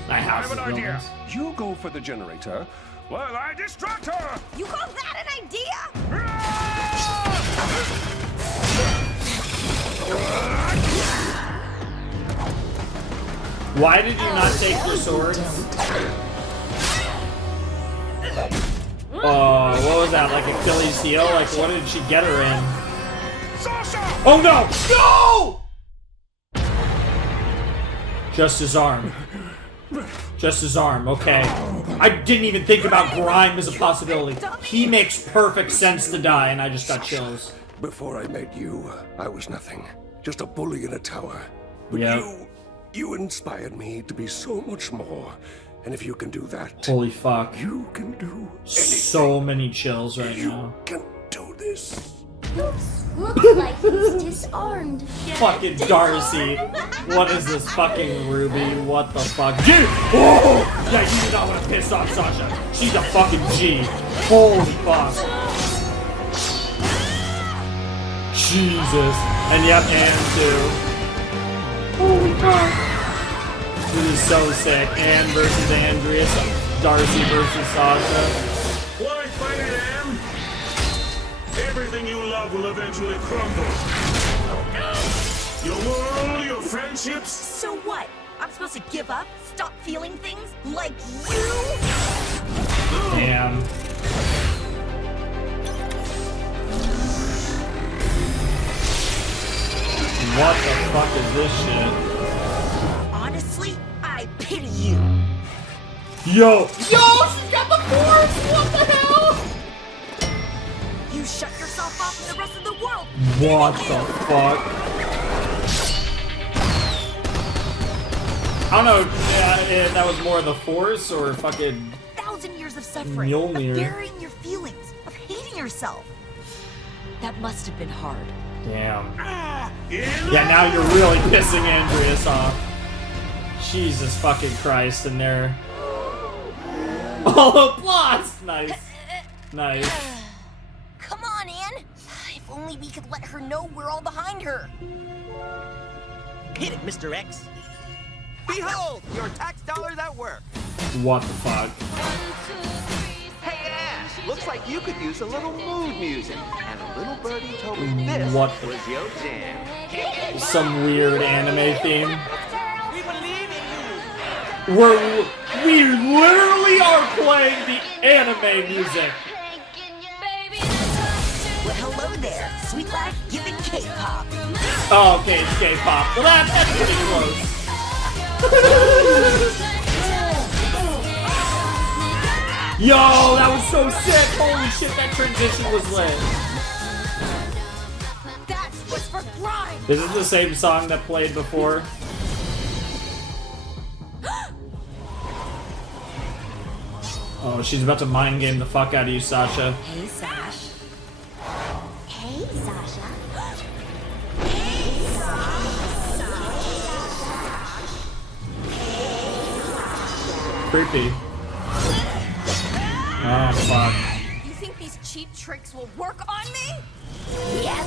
My house is buildings. You go for the generator, while I distract her! You call that an idea? Why did you not take your swords? Oh, what was that? Like Achilles' heel? Like, what did she get her in? Oh no! No! Just his arm. Just his arm, okay. I didn't even think about Grime as a possibility. He makes perfect sense to die, and I just got chills. Before I met you, I was nothing. Just a bully in a tower. But Yep. you inspired me to be so much more. And if you can do that, Holy fuck. you can do So many chills right now. can do this. Looks like he's disarmed. Fucking Darcy. What is this fucking Ruby? What the fuck? Dude! Oh! Yeah, you do not want to piss off Sasha. She's a fucking G. Holy fuck. Jesus. And yep, Anne too. Holy fuck. This is so sick. Anne versus Andreas. Darcy versus Sasha. Why fight it, Anne? Everything you love will eventually crumble. Your world, your friendships. So what? I'm supposed to give up? Stop feeling things? Like you? Damn. What the fuck is this shit? Honestly, I pity you. Yo! Yo! She's got the force! What the hell? You shut yourself yourself off to the rest of the world. What the fuck? I don't know if that was more of the Force or fucking 1,000 years of suffering, Mjolnir. of burying your feelings, of hating yourself. That must have been hard. Damn. Yeah, now you're really pissing Andreas off. Jesus fucking Christ, and there. Oh, applause! Nice. Nice. Come on, Anne. If only we could let her know we're all behind her. Hit it, Mr. X. Behold, your tax dollars at work. What the fuck? Hey, Ann, looks like you could use a little mood music. And a little birdie told me this What? was your jam. Some weird anime theme. We believe in you. We literally are playing the anime music. Well, hello there, sweet life giving K-pop. Oh, okay, it's K-pop. Well, that's pretty close. Yo, that was so sick! Holy shit, that transition was lit. That's what's for Grime. This is the same song that played before. Oh, she's about to mind game the fuck out of you, Sasha. Hey, Sash. Hey, Sasha. Creepy. Oh, fuck. You think these cheap tricks will work on me? Yes.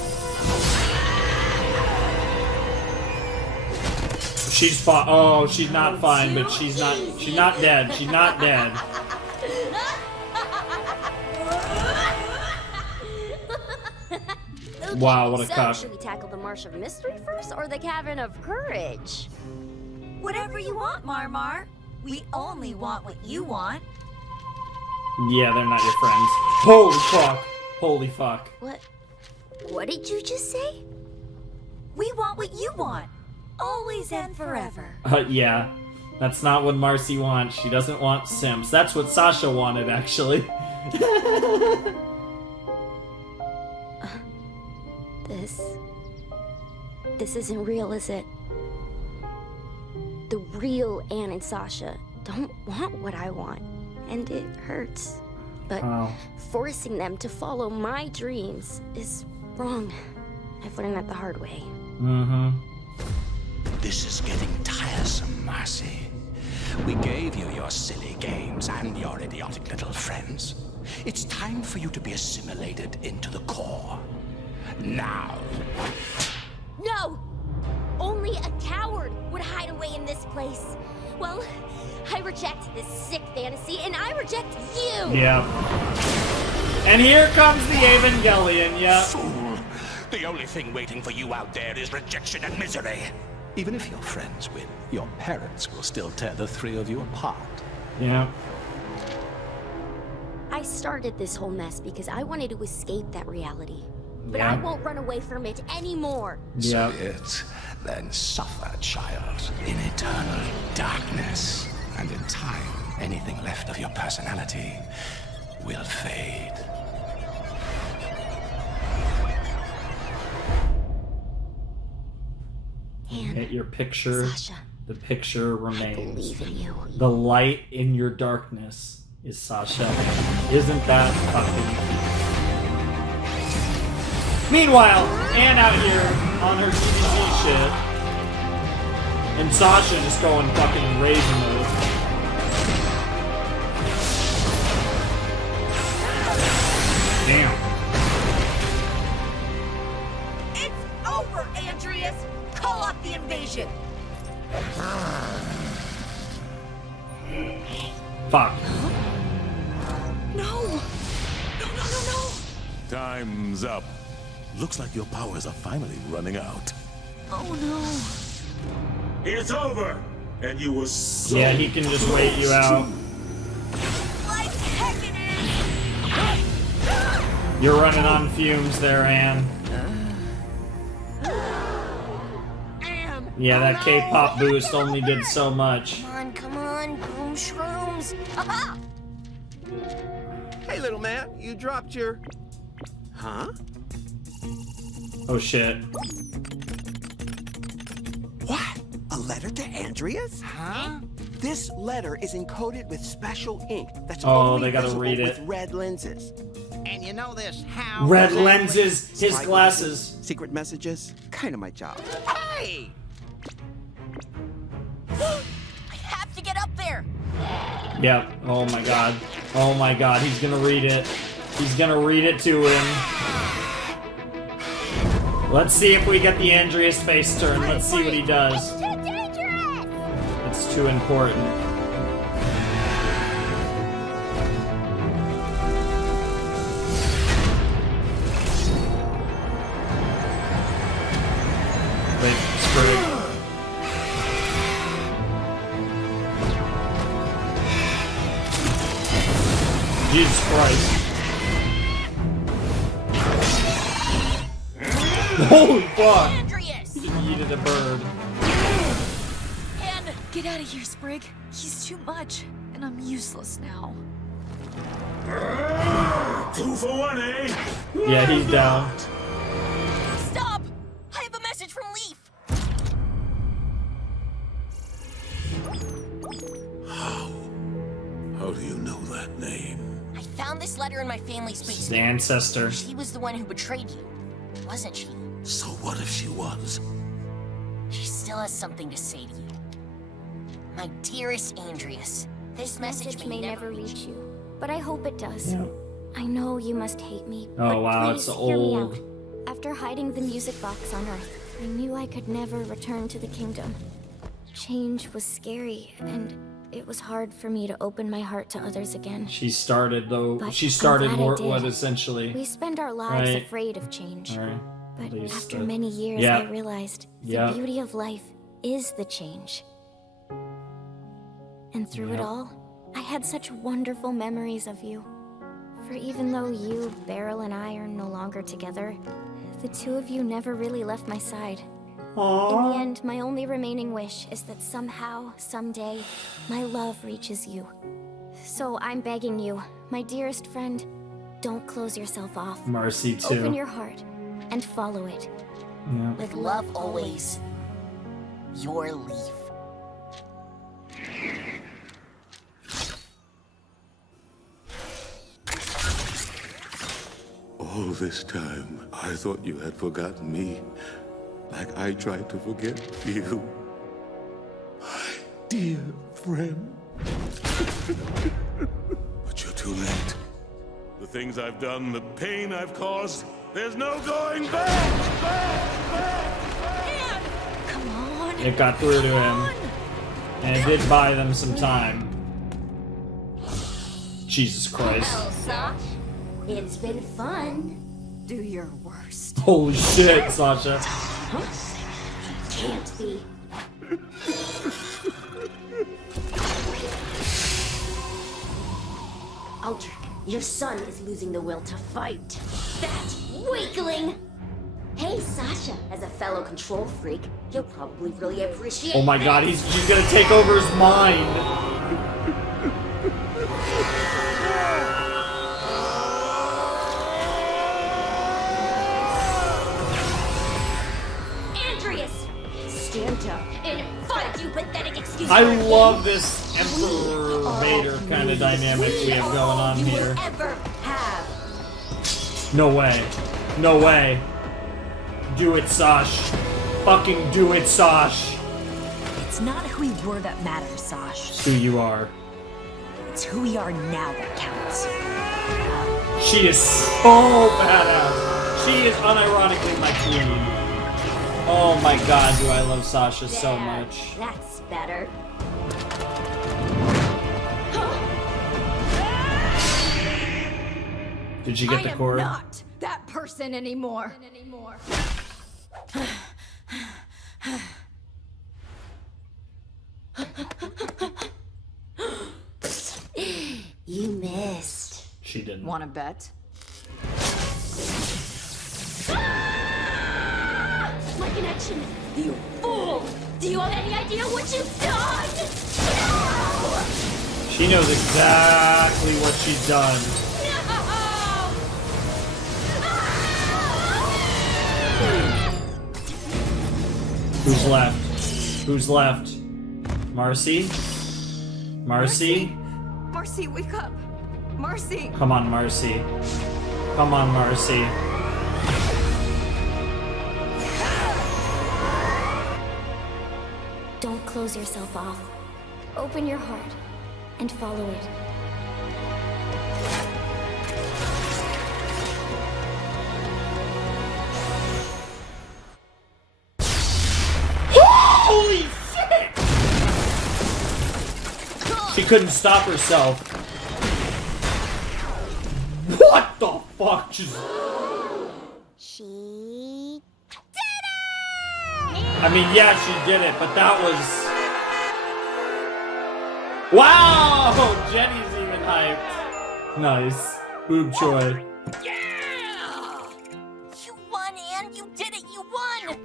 She's fine. Oh, she's not fine, but she's not dead. She's not dead. Wow, what a so cock. should we tackle the Marsh of Mystery first, or the Cavern of Courage? Whatever you want, Marmar. We only want what you want. Yeah, they're not your friends. Holy fuck. Holy fuck. What did you just say? We want what you want. Always and forever. Yeah. That's not what Marcy wants. She doesn't want Sims. That's what Sasha wanted, actually. This isn't real, is it? The real Anne and Sasha don't want what I want, and it hurts. But forcing them to follow my dreams is wrong. I've learned that the hard way. Mm-hmm. This is getting tiresome, Marcy. We gave you your silly games and your idiotic little friends. It's time for you to be assimilated into the core. Now. No! Only a coward would hide away in this place. Well, I reject this sick fantasy, and I reject you! Yeah. And here comes the Evangelion, yeah. Fool! The only thing waiting for you out there is rejection and misery. Even if your friends win, your parents will still tear the three of you apart. Yeah. I started this whole mess because I wanted to escape that reality. But Yeah. I won't run away from it anymore. Yeah. So it, then suffer, child, in eternal darkness. And in time, anything left of your personality will fade. Get your picture. Sasha, the picture remains. believe in you. The light in your darkness is Sasha. Isn't that fucking... Meanwhile, Anne out here on her CBG shit. And Sasha just going fucking raging mode. Damn. It's over, Andreas. Call off the invasion. Fuck. No. No. Time's up. Looks like your powers are finally running out. Oh no. It's over! And you were so Yeah, he can just wait you out. Like heck it is. You're running on fumes there, Anne. Yeah, that K-pop boost only did so much. Come on, boom shrooms. Aha! Hey, little man, you dropped your... Huh? Oh shit. What? A letter to Andreas? Huh? This letter is encoded with special ink that's only they gotta visible read with it. red lenses. And you know this how? Red exactly? lenses, his Spy glasses. messages, secret messages, kind of my job. Hey! I have to get up there. Yep. Oh my god. Oh my god. He's gonna read it. He's gonna read it to him. Let's see if we get the Andreas face turn. Let's see what he does. Too dangerous! It's too important. Wait, Sprig. Jesus Christ. Holy fuck! Andreas! He yeeted a bird. And Get out of here, Sprig. He's too much, and I'm useless now. 2 for 1, eh? Yeah, he's down. stop! I have a message from Leaf. How do you know that name? I found this letter in my family's The basement. ancestor. She was the one who betrayed you, wasn't she? So what if she was? She still has something to say to you. My dearest Andreas, this message may never reach you, but I hope it does. Yeah. I know you must hate me. Oh, but wow, please it's hear me old. out. After hiding the music box on Earth, I knew I could never return to the kingdom. Change was scary, and it was hard for me to open my heart to others again. She started though. But She I'm started glad I did. what essentially. We spend our lives Right. afraid of change. Alright. But At least, after many years, yeah. I realized Yeah. the beauty of life is the change. And through it Yep. all, I had such wonderful memories of you. For even though you, Beryl, and I are no longer together, the two of you never really left my side. In the end, my only remaining wish is that somehow, someday, my love reaches you. So I'm begging you, my dearest friend, don't close yourself off. Marcy too. Open your heart and follow it. Yeah. With love always, your Leaf. All this time, I thought you had forgotten me, like I tried to forget you. My dear friend. But you're too late. The things I've done, the pain I've caused, there's no going back! Come on. It got through to him, and it did buy them some time. Jesus Christ! Well, Sash, it's been fun. Do your worst. Holy shit, Sasha! Can't be. Aldrich, your son is losing the will to fight. That weakling! Hey, Sasha, as a fellow control freak, you'll probably really appreciate Oh my god, he's gonna take over his mind! Andreas! Stand up and fight, you pathetic excuse. I love this Emperor Vader kind of dynamic we have going on here. Ever have. No way. No way. Do it, Sash. Fucking do it, Sash. It's not who we were that matters, Sash. It's who you are. It's who we are now that counts. She is so badass. She is unironically my queen. Oh my god, do I love Sasha so much. That's better. Did she get the cord? I am not that person anymore. You missed. She didn't. Wanna bet? My connection! You fool! Do you have any idea what you've done? No! She knows exactly what she's done. No! Who's left? Who's left? Marcy? Marcy? Marcy, wake up. Marcy. Come on, Marcy. Come on, Marcy. Don't close yourself off. Open your heart and follow it. Holy shit! She couldn't stop herself. What the fuck? She did I mean, yeah, she did it, but that was... Wow! Jenny's even hyped. Nice. Boob Troy. You won, Anne! You did it! You won!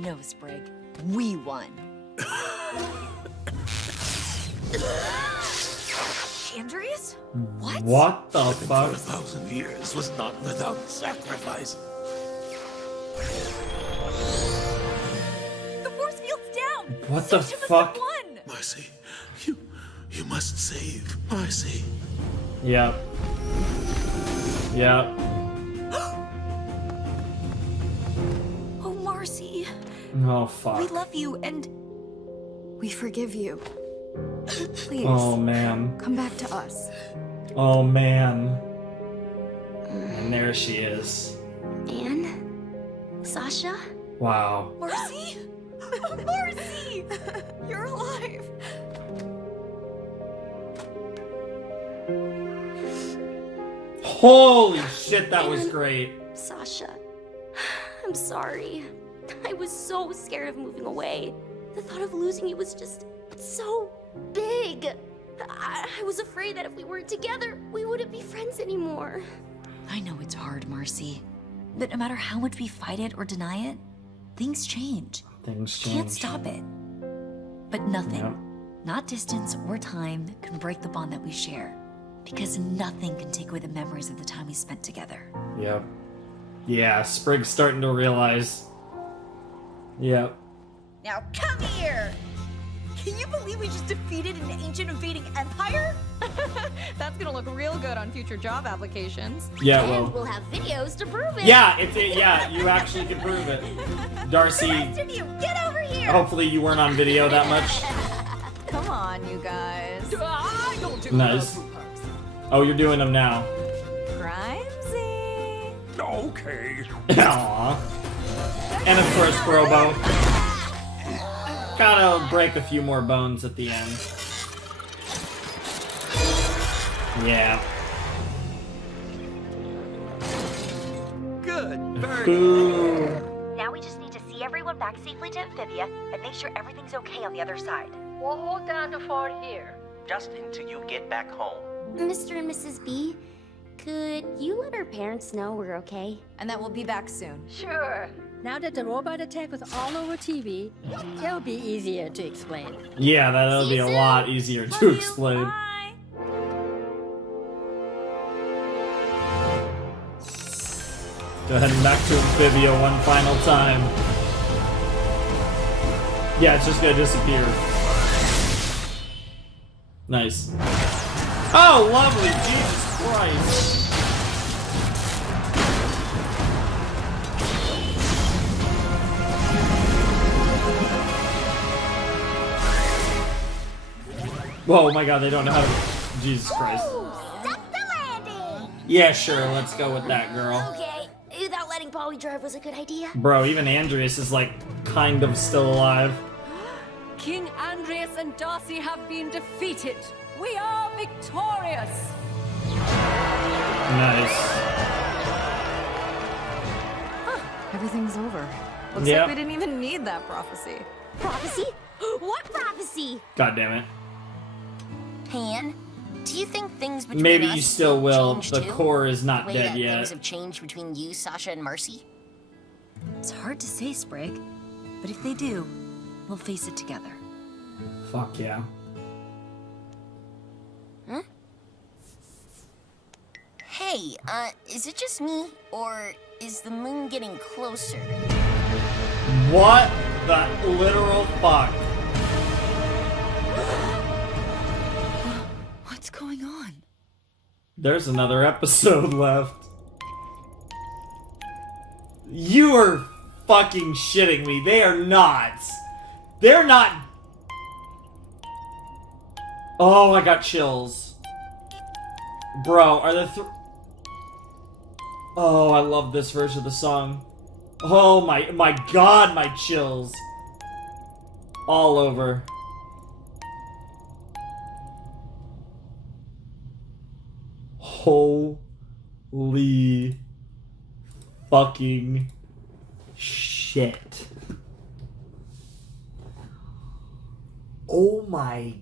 No, Sprig. We won. Andreas? What? What the fuck? 1,000 years was not without sacrifice. The force field's down! What the fuck? Marcy, you must save Marcy. Yep. Yep. Oh, Marcy. Oh, We fuck. love you and we forgive you. Please. Oh, man. Come back to us. Oh, man. And there she is. Anne? Sasha? Wow. Marcy? Marcy! You're alive. Holy shit, that was great. Sasha, I'm sorry. I was so scared of moving away. The thought of losing you was just so big. I was afraid that if we weren't together, we wouldn't be friends anymore. I know it's hard, Marcy. But no matter how much we fight it or deny it, things change. Things change. Can't stop it. But nothing, Yep. not distance or time, can break the bond that we share. Because nothing can take away the memories of the time we spent together. Yep. Yeah, Sprig's starting to realize. Yep. Now come here! Can you believe we just defeated an ancient invading empire? That's gonna look real good on future job applications. Yeah, And well. we'll have videos to prove it. Yeah, yeah, you actually can prove it. Darcy, The rest of you, get over here! hopefully you weren't on video that much. Come on, you guys. I don't do Nice. Oh, you're doing them now. Grimesy. Okay. Aww. And of course, Brobo. Gotta break a few more bones at the end. Yeah. Good bird. Ooh. Now we just need to see everyone back safely to Amphibia and make sure everything's okay on the other side. We'll hold down the fort here. Just until you get back home. Mr. and Mrs. B, could you let our parents know we're okay? And that we'll be back soon. Sure. Now that the robot attack was all over TV, it'll be easier to explain. Yeah, that'll be a lot easier to explain. Bye. Go ahead and back to Amphibia one final time. Yeah, it's just gonna disappear. Nice. Oh, lovely! Jesus Christ! Whoa, oh my god, they don't know how to... Jesus Christ. Stop the landing! Yeah, sure, let's go with that, girl. Okay, without letting Polly drive was a good idea. Bro, even Andreas is like, kind of still alive. King Andreas and Darcy have been defeated. We are victorious. Nice. Everything's over. Looks Yep. like we didn't even need that prophecy. Prophecy? What prophecy? God damn it. Han, do you think things between Maybe us you still will. change The too? core is not The way dead that yet. things have changed between you, Sasha, and Marcy? It's hard to say, Sprig. But if they do, we'll face it together. Fuck yeah. Huh? Hey, is it just me, or is the moon getting closer? What the literal fuck? What's going on? There's another episode left. You are fucking shitting me. They are not. They're not. Oh, I got chills. Bro, are the Oh, I love this version of the song. Oh my god, my chills. All over. Holy fucking shit. Oh my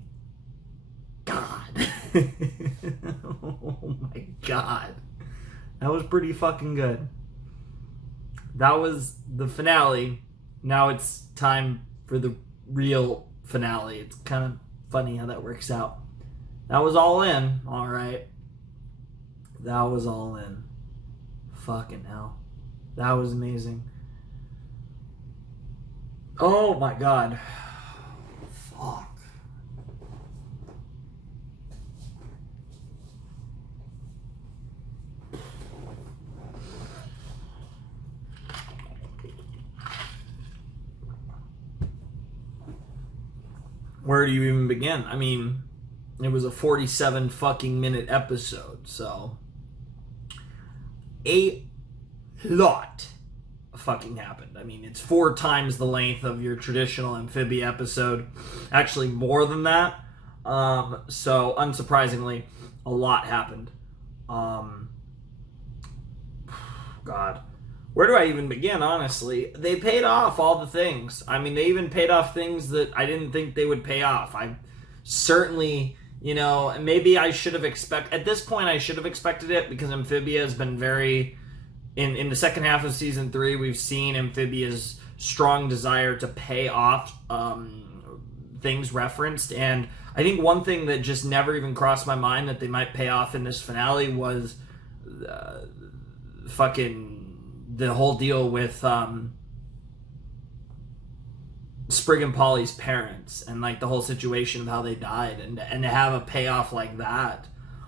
god. Oh my god. That was pretty fucking good. That was the finale. Now it's time for the real finale. It's kind of funny how that works out. That was All In. Alright. That was All In. Fucking hell. That was amazing. Oh my god. Fuck. Where do you even begin? I mean, it was a 47 fucking minute episode, so a lot fucking happened. I mean, it's 4 times the length of your traditional Amphibia episode. Actually, more than that. So, unsurprisingly, a lot happened. God. Where do I even begin, honestly? They paid off all the things. I mean, they even paid off things that I didn't think they would pay off. I certainly, you know, maybe I should have at this point, I should have expected it, because Amphibia has been very, in the second half of season 3, we've seen Amphibia's strong desire to pay off things referenced, and I think one thing that just never even crossed my mind that they might pay off in this finale was fucking the whole deal with Sprig and Polly's parents, and like the whole situation of how they died, and to have a payoff like that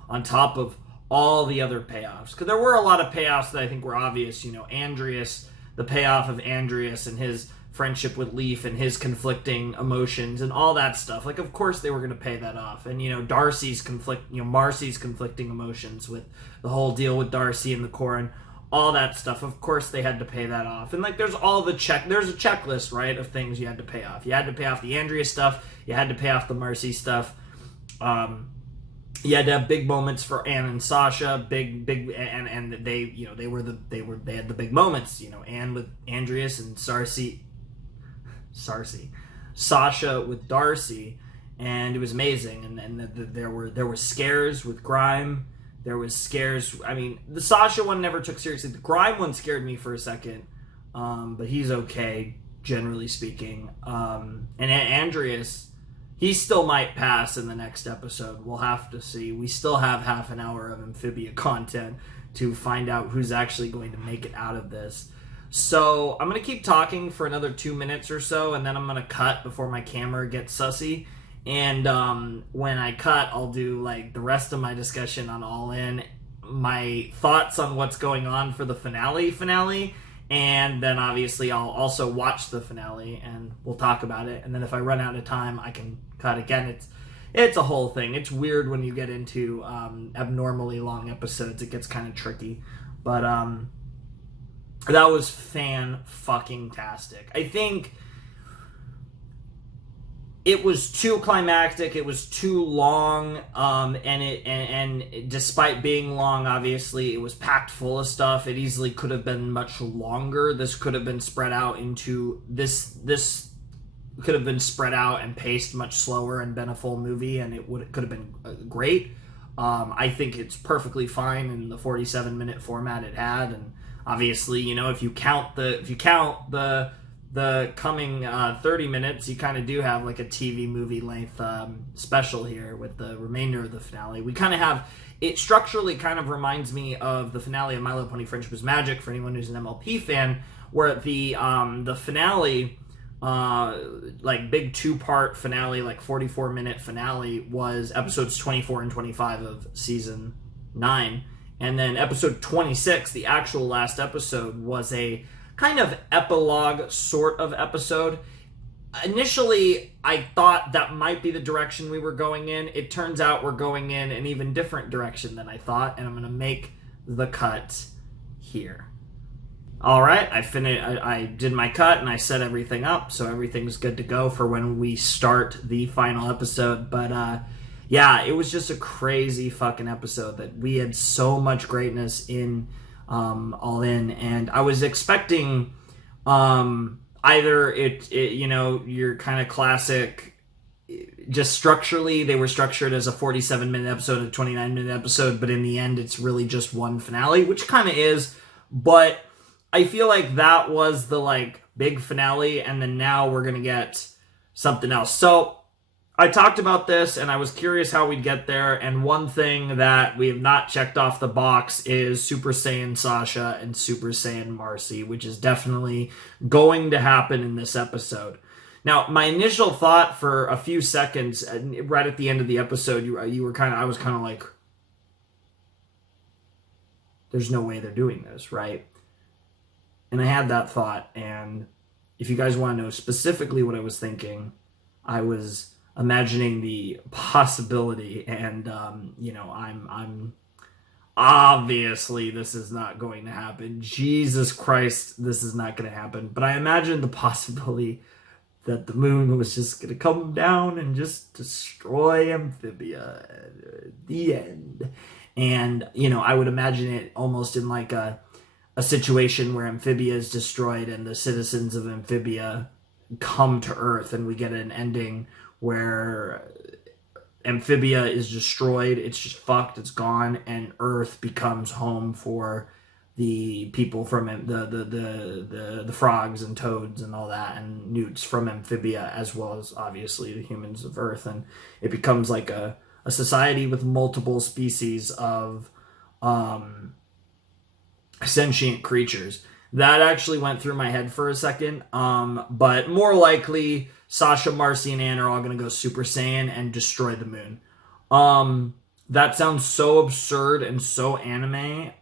on top of all the other payoffs, because there were a lot of payoffs that I think were obvious. You know, Andreas, the payoff of Andreas and his friendship with Leaf and his conflicting emotions and all that stuff. Like, of course they were going to pay that off. And, you know, Marcy's conflicting emotions with the whole deal with Darcy and the Corrin, all that stuff. Of course they had to pay that off. And, like, there's a checklist, right, of things you had to pay off. You had to pay off the Andrea stuff. You had to pay off the Marcy stuff. You had to have big moments for Anne and Sasha, and they, you know, they had the big moments, you know, Anne with Andreas and Sasha with Darcy, and it was amazing. And there were scares with Grime. There was scares. I mean, the Sasha one never took seriously. The Grime one scared me for a second, but he's okay, generally speaking. And Andreas, he still might pass in the next episode. We'll have to see. We still have half an hour of Amphibia content to find out who's actually going to make it out of this. So I'm going to keep talking for another 2 minutes or so, and then I'm going to cut before my camera gets sussy. And when I cut, I'll do like the rest of my discussion on All In, my thoughts on what's going on for the finale, and then obviously I'll also watch the finale and we'll talk about it. And then if I run out of time, I can cut again. It's a whole thing. It's weird when you get into abnormally long episodes. It gets kind of tricky, but that was fan-fucking-tastic. I think it was too climactic. It was too long, and despite being long, obviously, it was packed full of stuff. It easily could have been much longer. This could have been spread out into this could have been spread out and paced much slower and been a full movie, and could have been great. I think it's perfectly fine in the 47-minute format it had, and obviously, you know, if you count the coming 30 minutes, you kind of do have like a TV movie length special here with the remainder of the finale. We kind of have it structurally kind of reminds me of the finale of My Little Pony Friendship is Magic, for anyone who's an MLP fan, where the finale like big 2-part finale, like 44-minute finale, was episodes 24 and 25 of season 9. And then episode 26, the actual last episode, was a kind of epilogue sort of episode. Initially, I thought that might be the direction we were going in. It turns out we're going in an even different direction than I thought, and I'm going to make the cut here. All right, I did my cut and I set everything up, so everything's good to go for when we start the final episode. But yeah, it was just a crazy fucking episode that we had so much greatness in All In, and I was expecting either it you know, your kind of classic, just structurally they were structured as a 47-minute episode, a 29-minute episode, but in the end it's really just one finale, which kind of is, but I feel like that was the like big finale, and then now we're gonna get something else. So I talked about this and I was curious how we'd get there, and one thing that we have not checked off the box is Super Saiyan Sasha and Super Saiyan Marcy, which is definitely going to happen in this episode. Now, my initial thought for a few seconds, right at the end of the episode, I was kind of like, there's no way they're doing this, right? And I had that thought, and if you guys want to know specifically what I was thinking, I was imagining the possibility, and you know, I'm obviously this is not going to happen. Jesus Christ, this is not going to happen. But I imagined the possibility that the moon was just going to come down and just destroy Amphibia at the end. And, you know, I would imagine it almost in like a situation where Amphibia is destroyed and the citizens of Amphibia come to Earth, and we get an ending where Amphibia is destroyed, it's just fucked, it's gone, and Earth becomes home for the people from the frogs and toads and all that, and newts from Amphibia, as well as obviously the humans of Earth, and it becomes like a society with multiple species of sentient creatures. That actually went through my head for a second, but more likely Sasha, Marcy, and Anne are all going to go Super Saiyan and destroy the moon. That sounds so absurd and so anime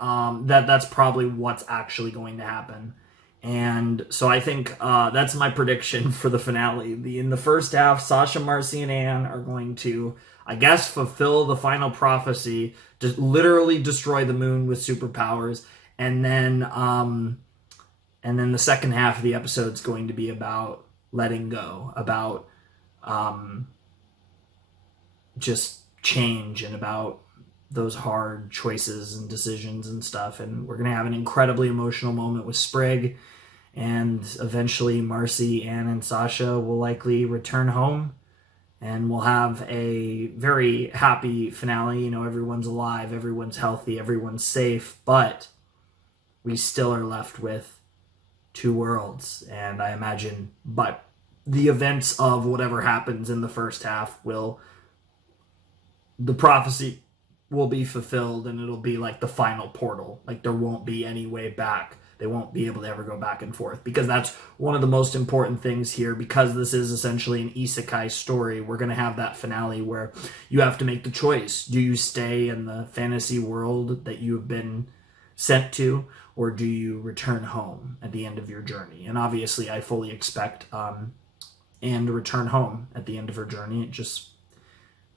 that's probably what's actually going to happen. And so I think that's my prediction for the finale. In the first half, Sasha, Marcy, and Anne are going to, I guess, fulfill the final prophecy, to literally destroy the moon with superpowers. And then the second half of the episode is going to be about letting go, about just change, and about those hard choices and decisions and stuff. And we're going to have an incredibly emotional moment with Sprig, and eventually Marcy, Anne, and Sasha will likely return home, and we'll have a very happy finale. You know, everyone's alive, everyone's healthy, everyone's safe, but we still are left with two worlds. And I imagine, but the events of whatever happens in the first half the prophecy will be fulfilled, and it'll be like the final portal. Like, there won't be any way back. They won't be able to ever go back and forth, because that's one of the most important things here. Because this is essentially an isekai story, we're going to have that finale where you have to make the choice. Do you stay in the fantasy world that you have been sent to, or do you return home at the end of your journey? And obviously I fully expect Anne to return home at the end of her journey. It just,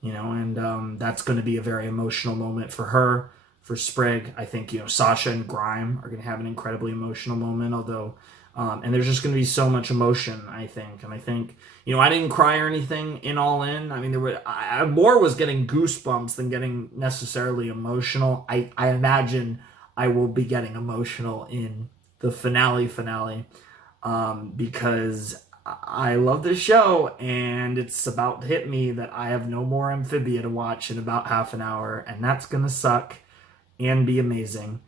you know, and that's going to be a very emotional moment for her. For Sprig, I think, you know, Sasha and Grime are going to have an incredibly emotional moment, although, and there's just going to be so much emotion, I think. And I think, you know, I didn't cry or anything in All In. I mean, I more was getting goosebumps than getting necessarily emotional. I imagine I will be getting emotional in the finale, because I love this show, and it's about to hit me that I have no more Amphibia to watch in about half an hour, and that's going to suck and be amazing,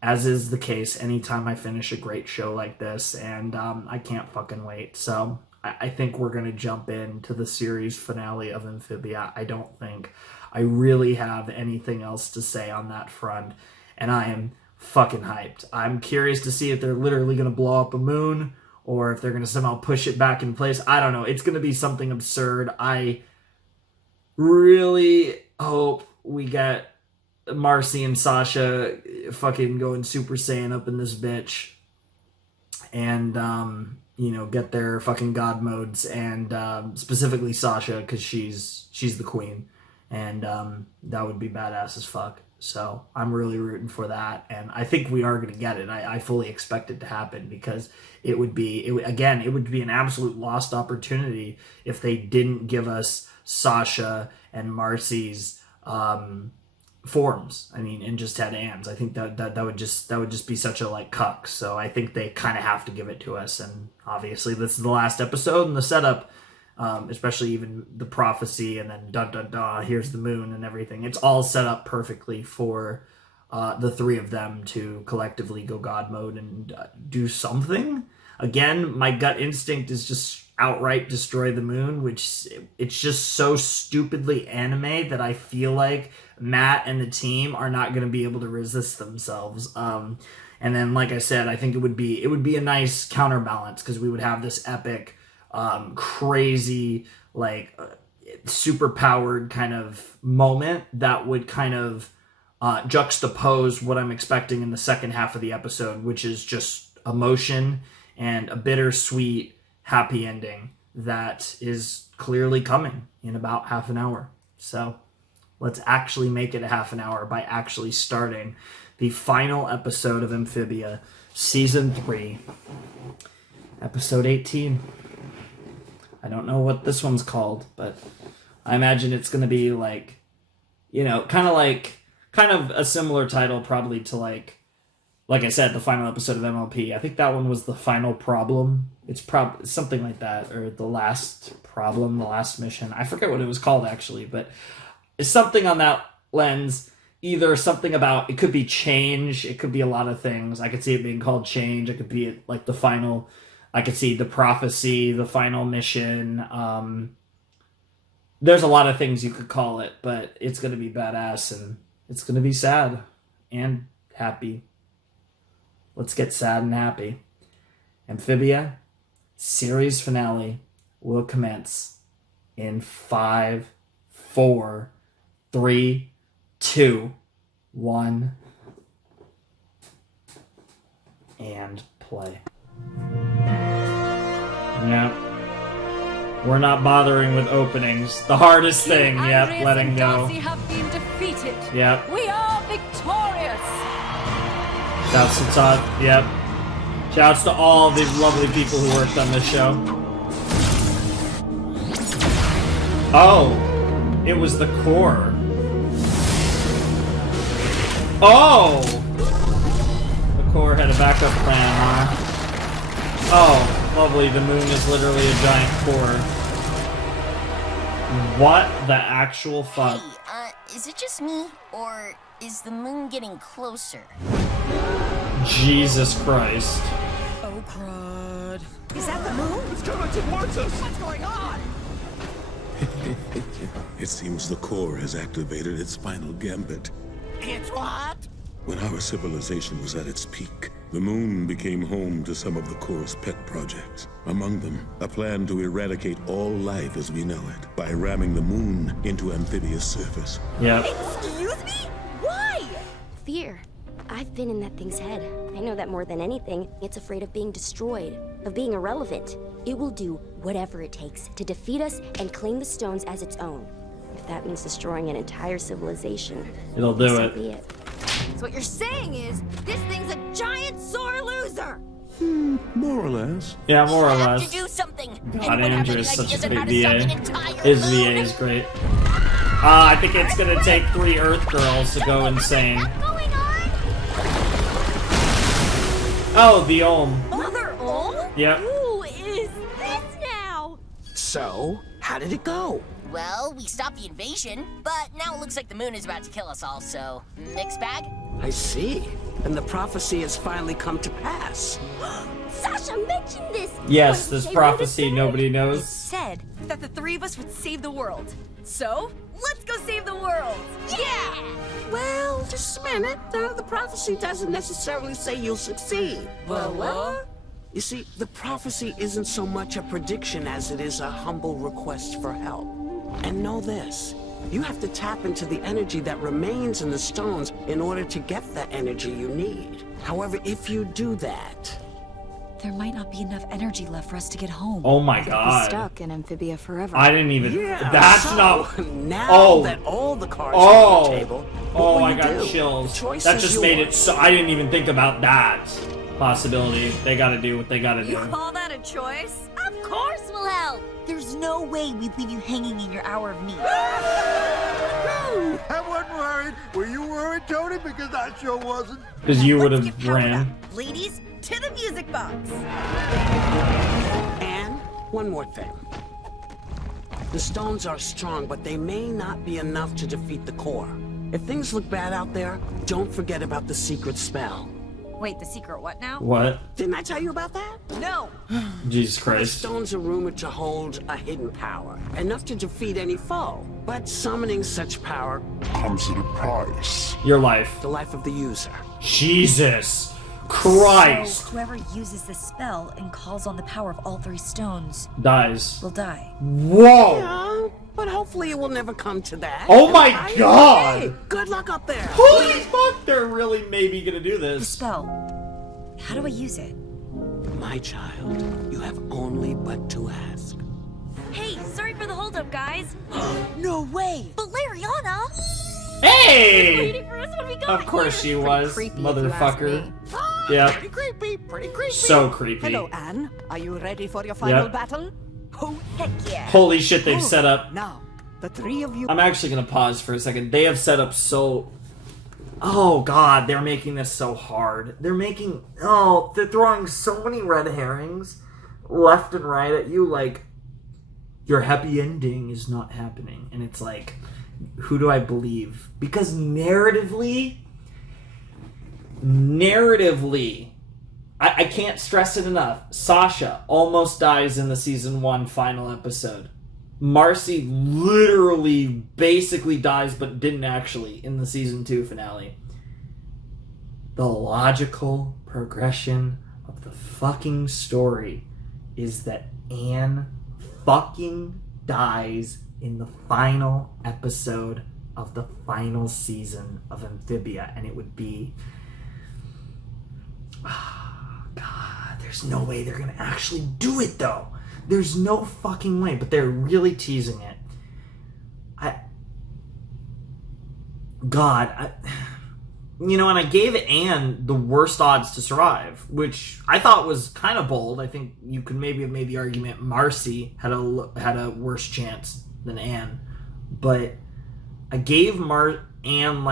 as is the case anytime I finish a great show like this, and I can't fucking wait. So I think we're going to jump into the series finale of Amphibia. I don't think I really have anything else to say on that front, and I am fucking hyped. I'm curious to see if they're literally going to blow up a moon, or if they're going to somehow push it back in place. I don't know. It's going to be something absurd. I really hope we get Marcy and Sasha fucking going Super Saiyan up in this bitch. And, you know, get their fucking god modes. And specifically Sasha, because she's the queen. And that would be badass as fuck. So I'm really rooting for that, and I think we are going to get it. I fully expect it to happen, because it would be an absolute lost opportunity if they didn't give us Sasha and Marcy's forms. I mean, and just had Anne's. I think that would just be such a like cuck. So I think they kind of have to give it to us. And obviously, this is the last episode, and the setup. Especially even the prophecy, and then dun dun dun, here's the moon and everything. It's all set up perfectly for the three of them to collectively go God mode and do something. Again, my gut instinct is just outright destroy the moon, which it's just so stupidly anime that I feel like Matt and the team are not going to be able to resist themselves. And then, like I said, I think it would be a nice counterbalance, because we would have this epic, crazy, like super powered kind of moment that would kind of juxtapose what I'm expecting in the second half of the episode, which is just emotion and a bittersweet happy ending that is clearly coming in about half an hour. So let's actually make it a half an hour by actually starting the final episode of Amphibia, Season 3, Episode 18. I don't know what this one's called, but I imagine it's going to be like, you know, kind of a similar title probably to like I said, the final episode of MLP. I think that one was The Final Problem. It's something like that, or The Last Problem, The Last Mission. I forget what it was called actually, but it's something on that lens. Either something about, it could be change, it could be a lot of things. I could see it being called Change. It could be like the final. I could see the prophecy, the final mission. There's a lot of things you could call it, but it's going to be badass, and it's going to be sad and happy. Let's get sad and happy. Amphibia series finale will commence in 5, 4, 3, 2, 1, and play. Yeah. We're not bothering with openings. The hardest thing, yep, letting go. Have been defeated. Yep. We are victorious. Shouts to Todd, yep. Shouts to all the lovely people who worked on this show. Oh, it was the core. Oh! The core had a backup plan, huh? Oh, lovely. The moon is literally a giant core. What the actual fuck? Hey, is it just me, or is the moon getting closer? Jesus Christ. Oh, crud. Is that the moon? It's coming towards us! What's going on? It seems the core has activated its final gambit. It's what? When our civilization was at its peak, the moon became home to some of the core's pet projects. Among them, a plan to eradicate all life as we know it by ramming the moon into Amphibia's surface. Yeah. Excuse me? Why? Fear. I've been in that thing's head. I know that more than anything, it's afraid of being destroyed, of being irrelevant. It will do whatever it takes to defeat us and claim the stones as its own. If that means destroying an entire civilization, it'll do so it. be it. So what you're saying is, this thing's a giant sore loser! More or less. Yeah, more or less. To do something. God, Andrew is such a great VA. His VA is great. I think it's gonna take 3 Earth girls to go insane. Oh, the Olm. Mother Olm? Yep. Who is this now? So, how did it go? Well, we stopped the invasion, but now it looks like the moon is about to kill us all, so mixed bag? I see. And the prophecy has finally come to pass. Sasha mentioned this! Yes, this prophecy nobody knows. It said that the 3 of us would save the world. So, let's go save the world! Yeah! Well, just a minute. The prophecy doesn't necessarily say you'll succeed. Well, You see, the prophecy isn't so much a prediction as it is a humble request for help. And know this, you have to tap into the energy that remains in the stones in order to get the energy you need. However, if you do that... There might not be enough energy left for us to get home. Oh my We'll god. be stuck in Amphibia forever. I didn't even... Yeah, that's so, not... Now that all the cards are on the table, what will I you got do? chills. The choice That is just made it yours. so... I didn't even think about that possibility. They gotta do what they gotta do. You call that a choice? Of course we'll help. There's no way we'd leave you hanging in your hour of need. I wasn't worried. Were you worried, Tony? Because I sure wasn't. Because you would have ran. Ladies, to the music box. And one more thing. The stones are strong, but they may not be enough to defeat the core. If things look bad out there, don't forget about the secret spell. Wait, the secret what now? What? Didn't I tell you about that? No. Jesus The Christ. stones are rumored to hold a hidden power, enough to defeat any foe. But summoning such power comes at a price. Your life. The life of the user. Jesus Christ. So whoever uses this spell and calls on the power of all three stones Dies. will die. Whoa. Yeah, but hopefully it will never come to that. Oh my Right? god. Hey, good luck up there. Holy fuck, they're really maybe gonna do The this. spell. How do I use it? My child, you have only but to ask. Hey, sorry for the holdup, guys. No way! But Lariana! Hey! Waiting for us when we got Of course she was, creepy, if you ask motherfucker. me. Yeah. Pretty creepy, pretty creepy. So creepy. Hello, Anne. Are you ready for your final Yep. battle? Oh, heck yeah. Holy shit, they've set up. Now, the three of you... I'm actually gonna pause for a second. They have set up so... Oh god, they're making this so hard. They're throwing so many red herrings left and right at you, like, your happy ending is not happening. And it's like, who do I believe? Because narratively, I can't stress it enough. Sasha almost dies in the season 1 final episode. Marcy literally basically dies, but didn't actually, in the season 2 finale. The logical progression of the fucking story is that Anne fucking dies in the final episode of the final season of Amphibia, and it would be... Oh, God, there's no way they're gonna actually do it, though. There's no fucking way, but they're really teasing it. And I gave Anne the worst odds to survive, which I thought was kind of bold. I think you could maybe have made the argument Marcy had a worse chance than Anne, but I gave Anne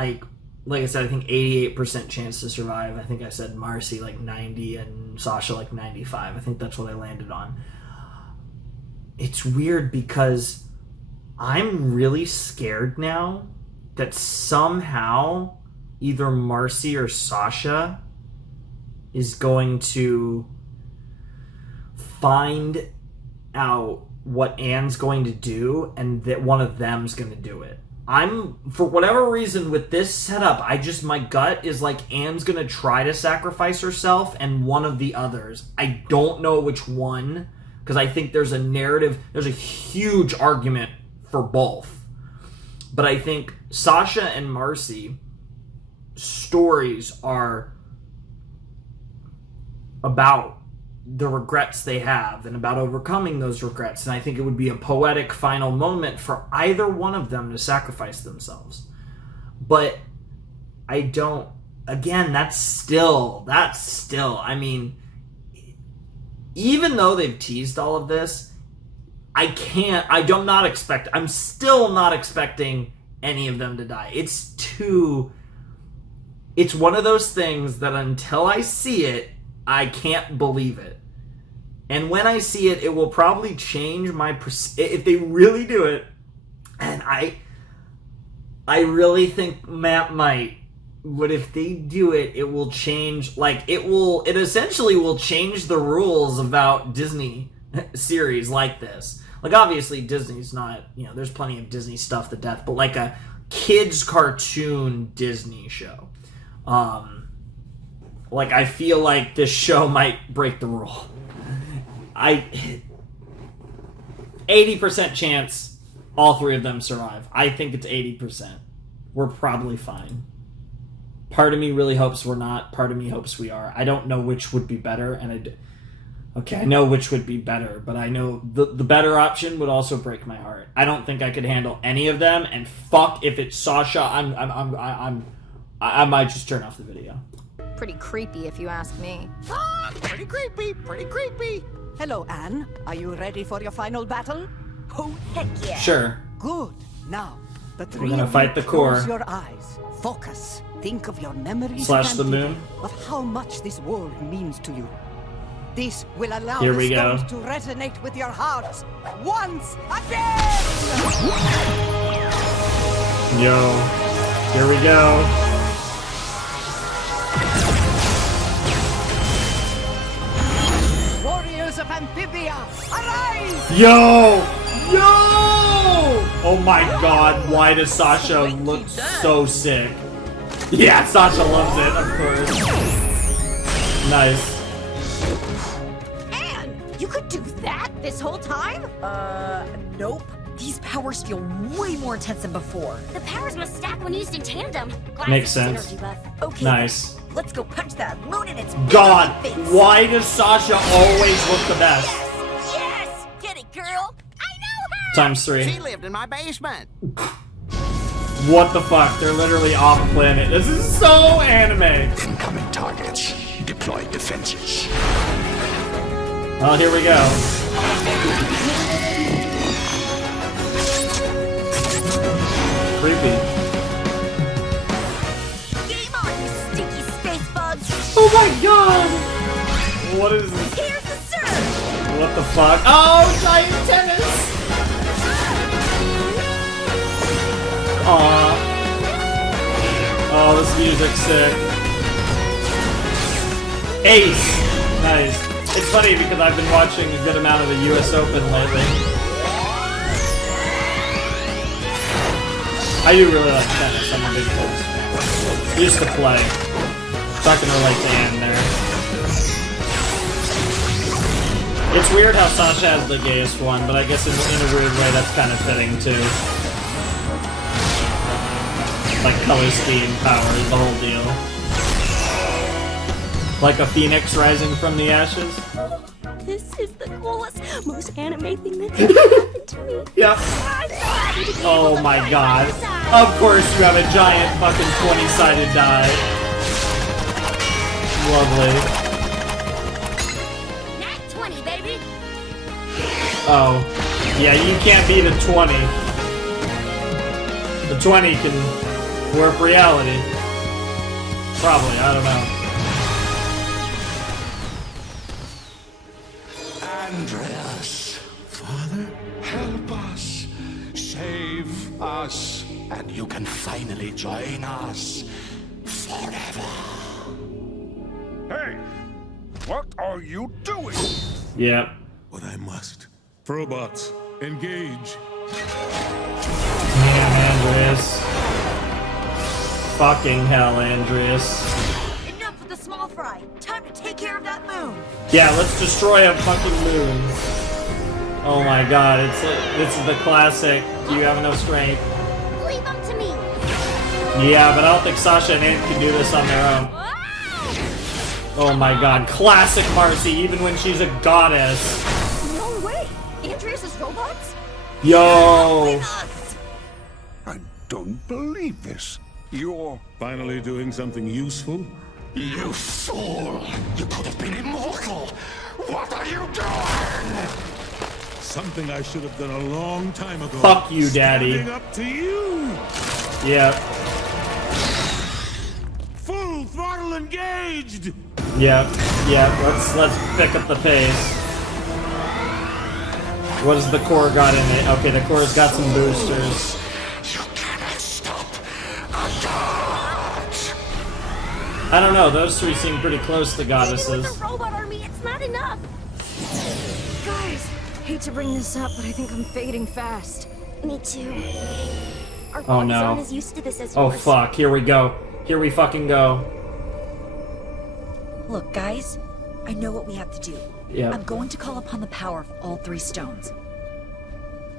like I said, I think 88% chance to survive. I think I said Marcy like 90 and Sasha like 95. I think that's what I landed on. It's weird because I'm really scared now that somehow either Marcy or Sasha is going to find out what Anne's going to do and that one of them's going to do it. For whatever reason, with this setup, my gut is like Anne's going to try to sacrifice herself and one of the others. I don't know which one, because I think there's a huge argument for both. But I think Sasha and Marcy stories are about the regrets they have and about overcoming those regrets. And I think it would be a poetic final moment for either one of them to sacrifice themselves. But I don't... Again, that's still... I mean, even though they've teased all of this, I'm still not expecting any of them to die. It's one of those things that until I see it, I can't believe it. And when I see it, it will probably change my... if they really do it, and I really think Matt might, but if they do it, it will change... It essentially will change the rules about Disney series like this. Like, obviously, Disney's not... there's plenty of Disney stuff to death, but like a kids' cartoon Disney show. Like, I feel like this show might break the rule. 80% chance all three of them survive. I think it's 80%. We're probably fine. Part of me really hopes we're not. Part of me hopes we are. I don't know which would be better, and I know which would be better, but I know the better option would also break my heart. I don't think I could handle any of them, and fuck if it's Sasha. I might just turn off the video. Pretty creepy, if you ask me. Pretty creepy, pretty creepy. Hello, Anne. Are you ready for your final battle? Oh, heck yeah. Sure. Good. Now, the three We're gonna of fight you the core. close your eyes. Focus. Think of your memories Slash and the moon. of how much this world means to you. This will allow Here the we go. stones to resonate with your hearts once again. Yo. Here we go. Warriors of Amphibia, arise! Yo! Oh my god, why does Sasha look so sick? Yeah, Sasha loves it, of course. Nice. Anne, you could do that this whole time? Nope. These powers feel way more intense than before. The powers must stack when used in tandem. Makes sense. Synergy buff. Okay. Nice. Let's go punch that moon in its God, face. why does Sasha always look the best? Yes! Get it, girl! Times 3. She lived in my basement. What the fuck? They're literally off planet. This is so anime. Incoming targets. Deploy defenses. Well, here we go. Creepy. Game on, you stinky space bugs! Oh my god! What is this? Here's the surge! What the fuck? Oh, giant tennis! Aww. Oh, this music's sick. Ace! Nice. It's funny because I've been watching a good amount of the US Open lately. I do really like tennis. I'm a big tennis fan. Used to play. So I can relate to Anne there. It's weird how Sasha has the gayest one, but I guess in a weird way that's kind of fitting too. Like color scheme, powers, the whole deal. Like a phoenix rising from the ashes. This is the coolest, most anime thing that's ever happened to me. Yeah. Oh my god. Of course you have a giant fucking 20-sided die. Lovely. Nat 20, baby. Oh. Yeah, you can't beat a 20. The 20 can warp reality. Probably, I don't know. Andreas, Father, help us. Save us. And you can finally join us. Forever. Hey! What are you doing? Yep. But I must. Probots, engage. Damn, Andreas. Fucking hell, Andreas. Enough with the small fry. Time to take care of that moon. Yeah, let's destroy a fucking moon. Oh my god, this is the classic. You have no strength. Leave them to me. Yeah, but I don't think Sasha and Ant can do this on their own. Oh my god, classic Marcy, even when she's a goddess. No way! Andreas' robots? Yo! I don't believe this. You're finally doing something useful? You fool! You could have been immortal! What are you doing? Something I should have done a long time ago. Fuck you, Daddy. Standing up to you! Yep. Full throttle engaged! Yep. Let's pick up the pace. What has the core got in it? Okay, the core's got some boosters. I don't know, those three seem pretty close to goddesses. Even with the robot army, it's not enough. Guys, hate to bring this up, but I think I'm fading fast. Me too. Our Oh bodies no. aren't as used to this as Oh yours. fuck, here we go. Here we fucking go. Look, guys, I know what we have to do. Yeah. I'm going to call upon the power of all 3 stones.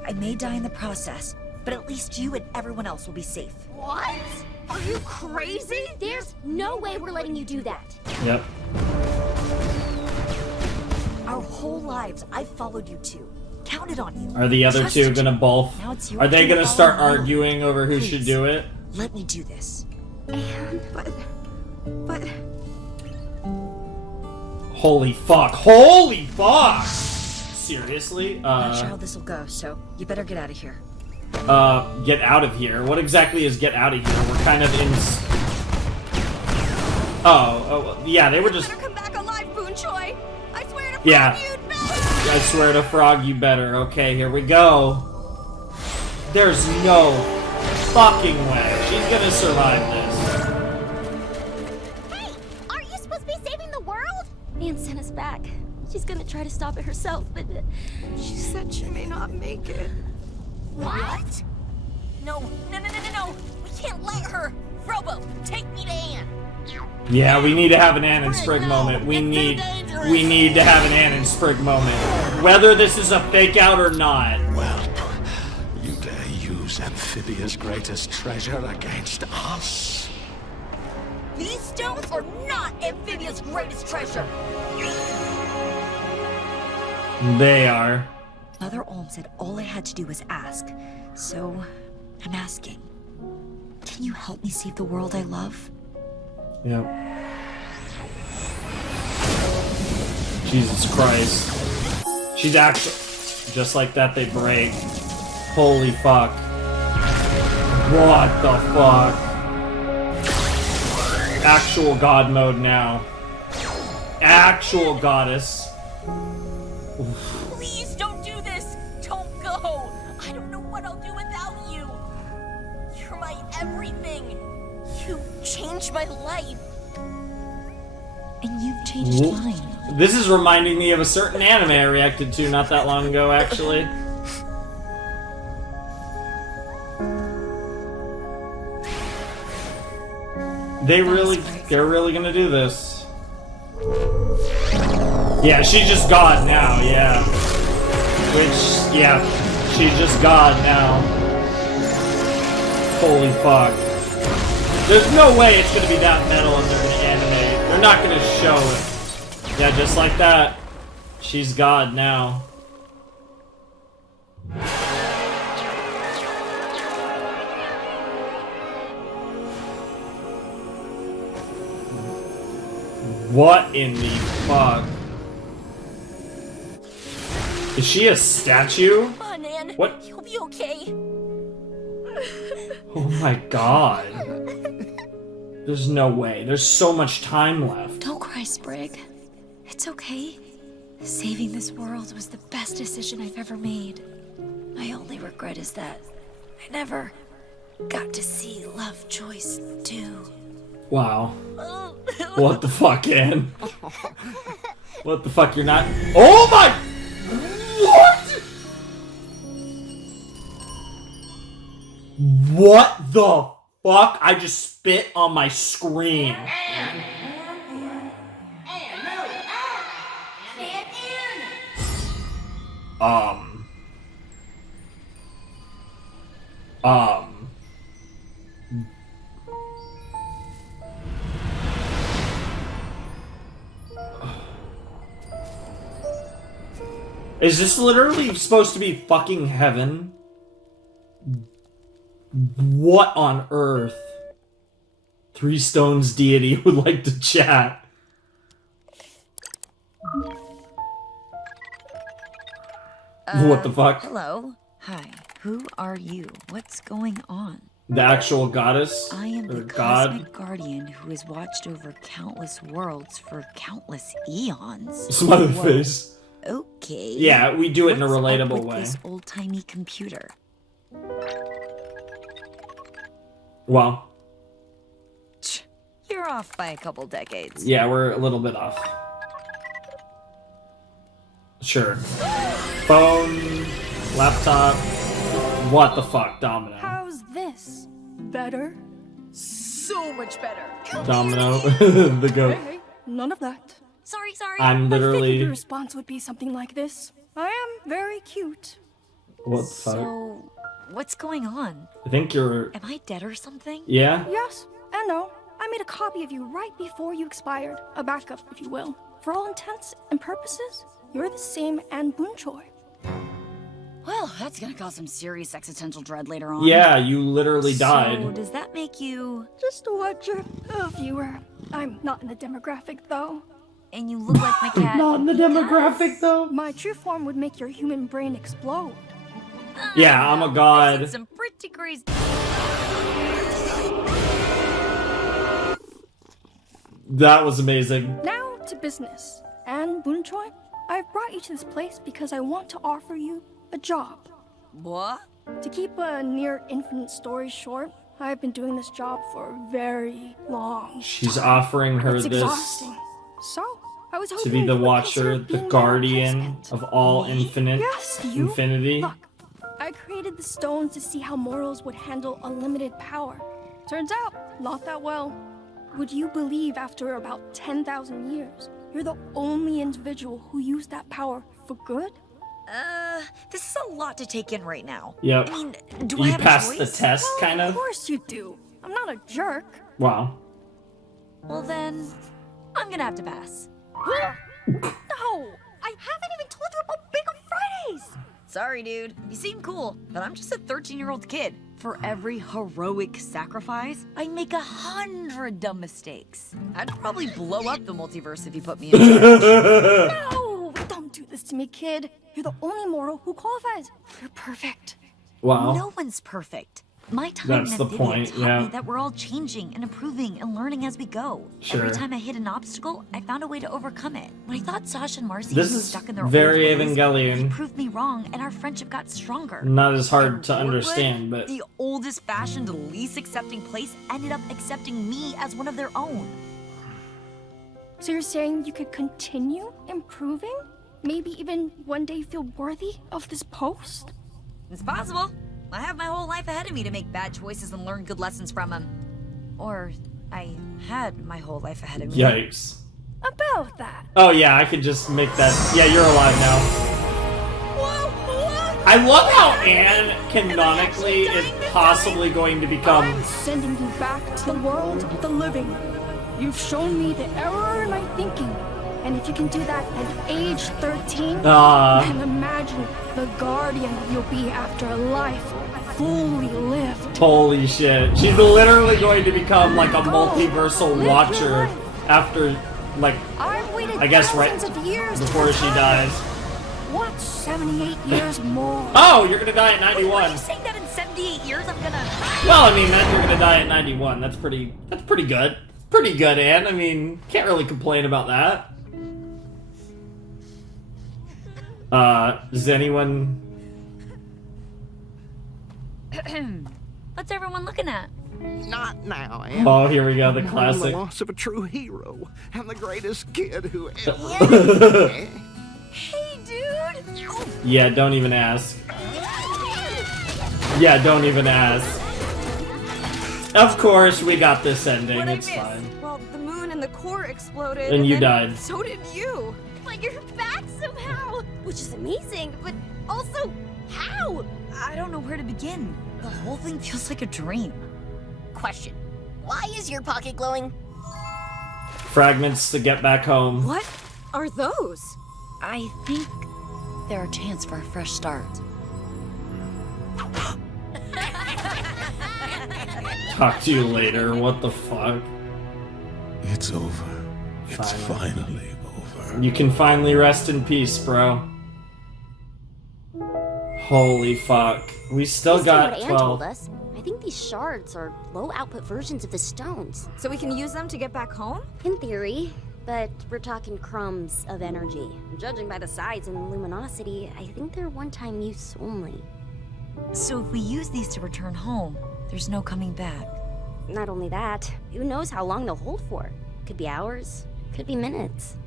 I may die in the process, but at least you and everyone else will be safe. What? Are you crazy? There's no way we're letting you do that. Yep. Our whole lives, I've followed you two. Counted on you. Are the other Trusted two you. gonna both? Now it's your Are they turn to gonna follow start my will. arguing over who should Please, do it? Let me do this. But Holy fuck! Holy fuck! Seriously? I'm not sure how this will go, so you better get out of here. Get out of here. What exactly is get out of here? We're kind of in. Oh, yeah, they were just. Better come back alive, Boon Choi. I swear to Yeah. you'd better. I swear to Frog, you better. Okay, here we go. There's no fucking way she's gonna survive this. Hey, aren't you supposed to be saving the world? Anne sent us back. She's gonna try to stop it herself, but She said she may not make it. What? No. We can't let her. Robo, take me to Anne. Yeah, we need to have an Anne and Sprig moment. We need to have an Anne and Sprig moment. Whether this is a fake out or not. Well, you dare use Amphibia's greatest treasure against us? These stones are not Amphibia's greatest treasure. They are. Mother Olm said all I had to do was ask, so I'm asking. Can you help me save the world I love? Yep. Jesus Christ. She's actually... Just like that, they break. Holy fuck. What the fuck? Actual god mode now. Actual goddess. Please don't do this. Don't go. I don't know what I'll do without you. You're my everything. You changed my life. And you've changed mine. This is reminding me of a certain anime I reacted to not that long ago, actually. They're really gonna do this. Yeah, she's just God now, yeah. Which, yeah, she's just God now. Holy fuck. There's no way it's gonna be that metal and they're gonna animate. They're not gonna show it. Yeah, just like that. She's God now. What in the fuck? Is she a statue? Come on, Anne. What? You'll be okay. Oh my god. There's no way. There's so much time left. Don't cry, Sprig. It's okay. Saving this world was the best decision I've ever made. My only regret is that I never got to see Lovejoy's do. Wow. What the fuck, Anne? What the fuck, you're not... Oh my... What? What the fuck? I just spit on my screen. Is this literally supposed to be fucking heaven? What on earth? Three Stones deity would like to chat. What the fuck? Hello. Hi. Who are you? What's going on? The actual goddess? I am the or god? cosmic guardian who has watched over countless worlds for countless eons. Smiley Whoa. face. Okay. Yeah, we do it in a What's up relatable with way. This old-timey computer. Well, You're off by a couple decades. yeah, we're a little bit off. Sure. Phone, laptop. What the fuck, Domino? How's this? Better? So much better. Domino, the goat. Hey, none of that. Sorry. I'm I figured literally... your response would be something like this. I am very cute. What the fuck? So, what's going on? I think you're... Am I dead or something? Yeah? Yes and no. I made a copy of you right before you expired. A backup, if you will. For all intents and purposes, you're the same Anne Boonchoi. Well, that's gonna cause some serious existential dread later on. Yeah, you literally died. So, does that make you... Just a watcher, a viewer. I'm not in the demographic, though. And you look like my cat. Not in the demographic, though. My true form would make your human brain explode. Yeah, I'm a god. Some pretty crazy... That was amazing. Now to business. Anne Boonchoi, I've brought you to this place because I want to offer you a job. What? To keep a near infinite story short, I've been doing this job for a very long She's time. offering her It's this exhausting. So, I was hoping to be the you would watcher, consider the being my guardian replacement. of all infinite Yes, you. infinity. Look, I created the stones to see how mortals would handle unlimited power. Turns out, not that well. Would you believe after about 10,000 years, you're the only individual who used that power for good? This is a lot to take in right now. Yep. I mean, do You I have passed a the choice? test, kind Of of. course you do. I'm not a jerk. Wow. Well then, I'm gonna have to pass. No! I haven't even told you about Big Fridays! Sorry, dude. You seem cool, but I'm just a 13-year-old kid. For every heroic sacrifice, I make 100 dumb mistakes. I'd probably blow up the multiverse if you put me in charge. No! Don't do this to me, kid. You're the only mortal who qualifies. You're perfect. Wow. No one's perfect. My time That's in the Amphibia point, taught yeah. me that we're all changing and improving and learning as we go. Sure. Every time I hit an obstacle, I found a way to overcome it. When I thought Sasha and Marcy This were is stuck in their very old ways, they Evangelion. proved me wrong, and our friendship got stronger. Not as hard to Workwood, understand, but the oldest fashioned, least accepting place ended up accepting me as one of their own. So you're saying you could continue improving? Maybe even one day feel worthy of this post? It's possible. I have my whole life ahead of me to make bad choices and learn good lessons from them. Or I had my whole life ahead of me. yikes. About that. Oh yeah, I could just make that. Yeah, you're alive now. Whoa! I love how Anne canonically is possibly going to become. I'm sending you back to the world of the living. You've shown me the error in my thinking. And if you can do that at age 13, then imagine the guardian you'll be after a life fully lived. Holy shit. She's literally going to become like a multiversal watcher after, like, I've waited I guess right thousands of years to before she retire. dies. What 78 years more? Oh, you're gonna die at 91. Are you saying that in 78 years I'm gonna... Well, I mean, that you're gonna die at 91. That's pretty good. Pretty good, Anne. I mean, can't really complain about that. Does anyone... What's everyone looking at? Not now, Anne. Oh, here we go, the I'm classic. the loss of a true hero and the greatest kid who ever. Hey, dude! Oh, Yeah, don't even ask. Yeah, don't even ask. Of course, we got this ending. What'd I It's miss? fine. Well, the moon and the core exploded. And you then died. So did you. But you're back somehow, which is amazing, but also, how? I don't know where to begin. The whole thing feels like a dream. Question. Why is your pocket glowing? Fragments to get back home. What are those? I think they're a chance for a fresh start. Talk to you later. What the fuck? It's over. It's finally over. You can finally rest in peace, bro. Holy fuck. We still Based on got what Anne told 12. us, I think these shards are low-output versions of the stones. So we can use them to get back home? In theory, but we're talking crumbs of energy. Judging by the size and luminosity, I think they're one-time use only. So if we use these to return home, there's no coming back. Not only that, who knows how long they'll hold for? Could be hours, could be minutes.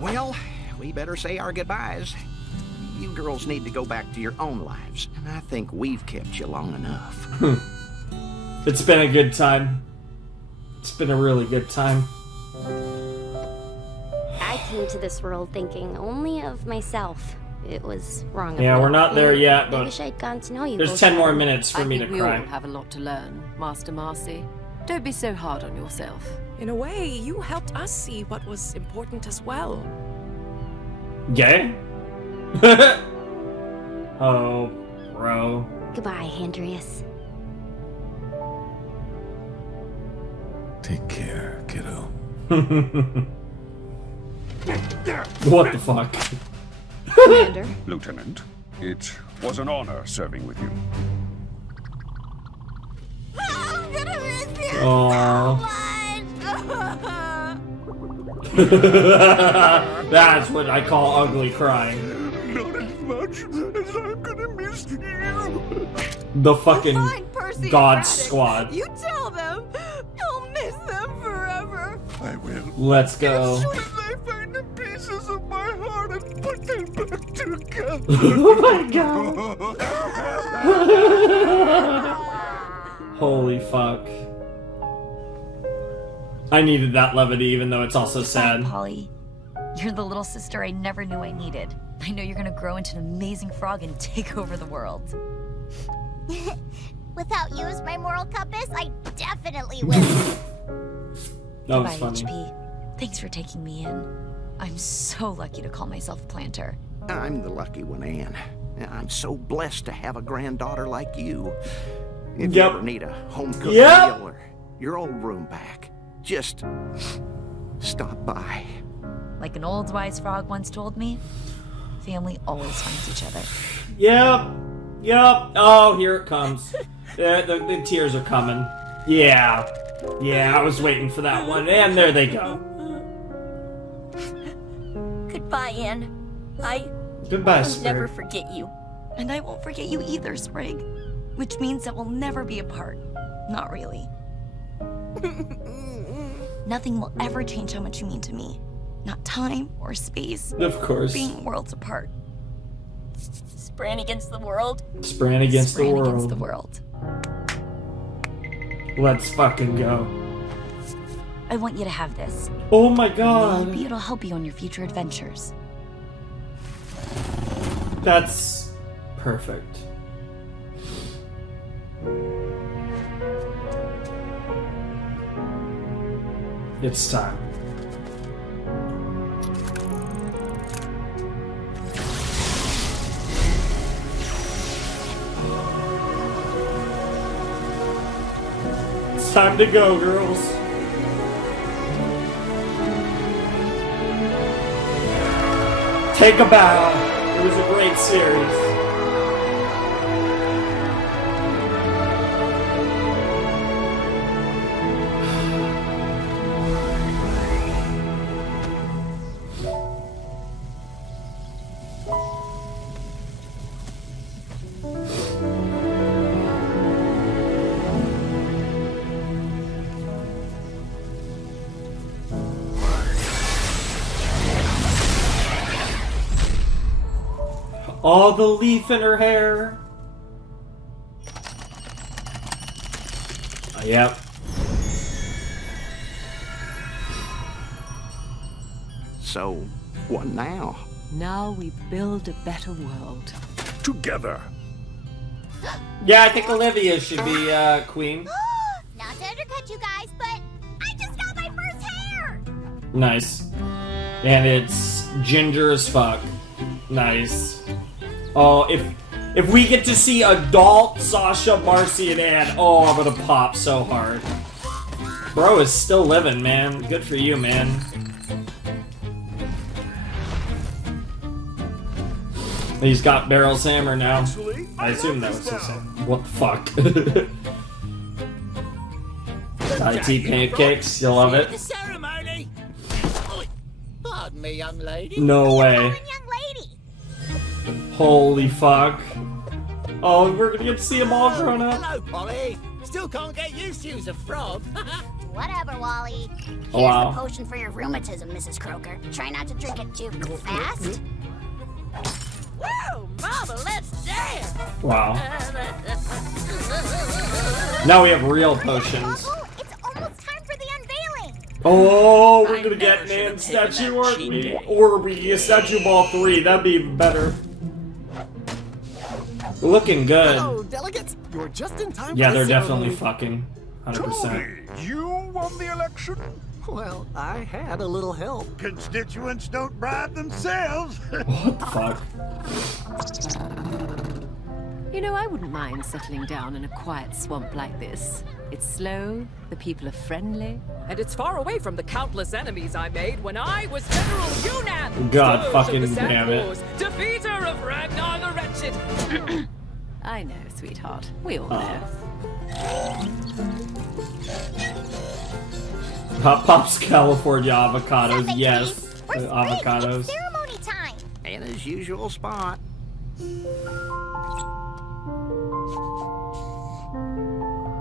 Well, we better say our goodbyes. You girls need to go back to your own lives, and I think we've kept you long enough. It's been a good time. It's been a really good time. I came to this world thinking only of myself. It was wrong. Yeah, we're not there yet, I but wish I'd gotten to know you. there's both 10 more better. minutes for me to We cry. all have a lot to learn, Master Marcy. Don't be so hard on yourself. In a way, you helped us see what was important as well. Gay? Oh, bro. Goodbye, Andreas. Take care, kiddo. What the fuck? Commander. Lieutenant, it was an honor serving with you. I'm gonna miss you Aww. That's what I call ugly crying. Not as much as I'm gonna miss you. The fucking Percy God and Braddock. Squad. You tell them. I'll miss them forever. I will. Let's go. As soon as I find the pieces of my heart and put them back together. Oh my god. Holy fuck. I needed that levity, even though it's also sad. Polly, you're the little sister I never knew I needed. I know you're gonna grow into an amazing frog and take over the world. Without you as my moral compass, I definitely will. That was Goodbye, funny. HP. Thanks for taking me in. I'm so lucky to call myself Planter. I'm the lucky one, Anne. I'm so blessed to have a granddaughter like you. If you Yep. ever need a home-cooked Yep. meal or your old room back, just stop by. Like an old wise frog once told me, family always finds each other. Yep. Yep. Oh, here it comes. The tears are coming. Yeah. Yeah, I was waiting for that one. And there they go. Goodbye, Anne. Goodbye, I'll Sprig. never forget you. And I won't forget you either, Sprig. Which means that we'll never be apart. Not really. Nothing will ever change how much you mean to me. Not time or space. Of course. Being worlds apart. Spran against the world. Spran against the Spran world. against the world. Let's fucking go. I want you to have this. Oh my god. Maybe it'll help you on your future adventures. That's perfect. It's time. It's time to go, girls. Take a bow. It was a great series. Oh, the leaf in her hair. Yep. So, what now? Now we build a better world. Together. Yeah, I think Olivia should be queen. Not to undercut you guys, but I just got my first hair! Nice. And it's ginger as fuck. Nice. Oh, if we get to see adult Sasha, Marcy, and Anne, oh, I'm gonna pop so hard. Bro is still living, man. Good for you, man. He's got Barrel's hammer now. I assume that was his hammer. What the fuck? Thai tea pancakes, you love it? The ceremony. Oh, pardon me, young lady. No way. Holy fuck. Oh, we're gonna get to see them all grown up. Hello, Polly. Still can't get used to you as a frog. Whatever, Wally. Here's Oh, wow. the potion for your rheumatism, Mrs. Croker. Try not to drink it too fast. Woo! Mama, let's dance! Wow. Now we have real potions. It's almost time for the Oh, we're gonna get Nan statue, aren't we? Or we get statue of all three. That'd be even better. Looking good. Hello, delegates. You're just in time. Yeah, for they're the definitely ceremony. fucking. 100%. You won the election? Well, I had a little help. Constituents don't bribe themselves. What the fuck? You know, I wouldn't mind settling down in a quiet swamp like this. It's slow, the people are friendly. And it's far away from the countless enemies I made when I was General Yunnan! God Scourge fucking of the damn it. Wars, defeater of Ragnar the Wretched! I know, sweetheart. We all know. Hot Pops California avocados, yes. Where's Avocados. It's ceremony time. In his usual spot.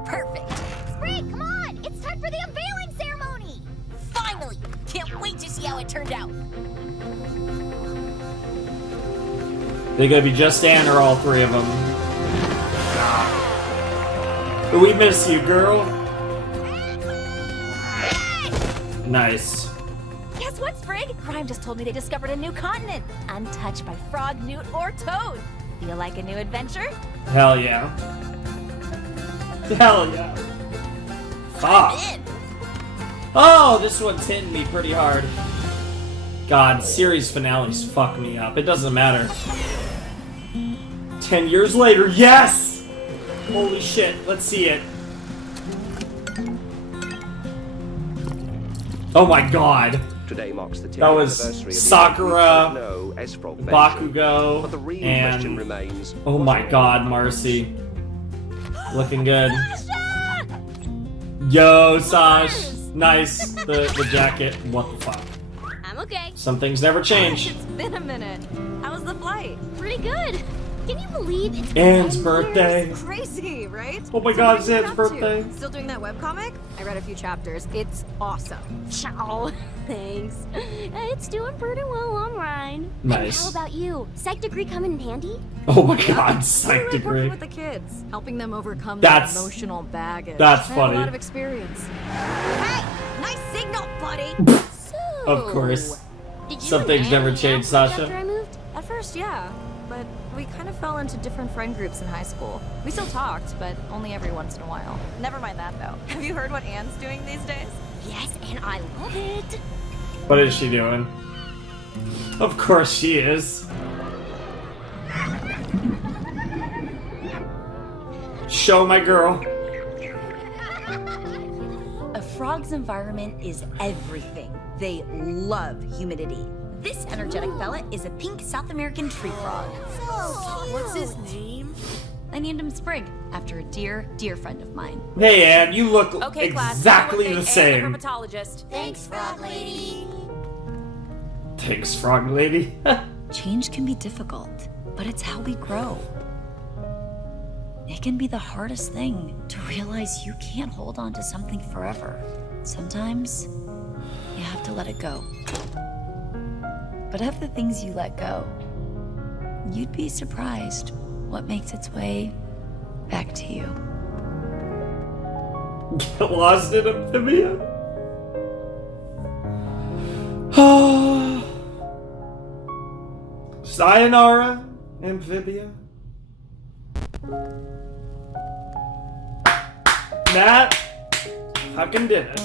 Perfect. Sprig, come on! It's time for the unveiling ceremony! Finally! Can't wait to see how it turned out. They're gonna be just Anne or all three of them. We miss you, girl. Nice. Guess what, Sprig? Grime just told me they discovered a new continent, untouched by frog, newt, or toad. Feel like a new adventure? Hell yeah. Hell yeah. Fuck. Oh, this one's hitting me pretty hard. God, series finales fuck me up. It doesn't matter. 10 years later, yes! Holy shit, let's see it. Oh my god. Today marks the 10th That was anniversary of the Sakura, no S-Frog Bakugo, but the real question and remains, oh my god, Marcy. Looking good. Yo, Sash. Nice. The jacket. What the fuck? I'm okay. Some things never change. It's been a minute. How was the flight? Pretty good. Can you believe it's Anne's 10 birthday. years? Crazy, right? Oh my So god, what it's have you Anne's been up to? birthday. Still doing that webcomic? I read a few chapters. It's awesome. Ciao. Thanks. It's doing pretty well on mine. Nice. And how about you? Psych degree coming in handy? Oh my god, psych I like working degree. with the kids, helping them overcome That's- their emotional baggage. that's I funny. have a lot of experience. Hey, nice signal, buddy. Of course. Did you Some and things Anne never hang out change, after I Sasha. moved? At first, yeah. But we kind of fell into different friend groups in high school. We still talked, but only every once in a while. Never mind that, though. Have you heard what Anne's doing these days? Yes, and I love it. What is she doing? Of course she is. Show my girl. A frog's environment is everything. They love humidity. This energetic fella is a pink South American tree frog. What's his name? I named him Sprig, after a dear, dear friend of mine. Hey, Anne, you look Okay, class. exactly everyone the thank Anne, same. the herpetologist. Thanks, Frog Lady. Thanks, Frog Lady. Change can be difficult, but it's how we grow. It can be the hardest thing to realize you can't hold on to something forever. Sometimes you have to let it go. But of the things you let go, you'd be surprised what makes its way back to you. Get lost in Amphibia. Sayonara, Amphibia. Matt fucking did it.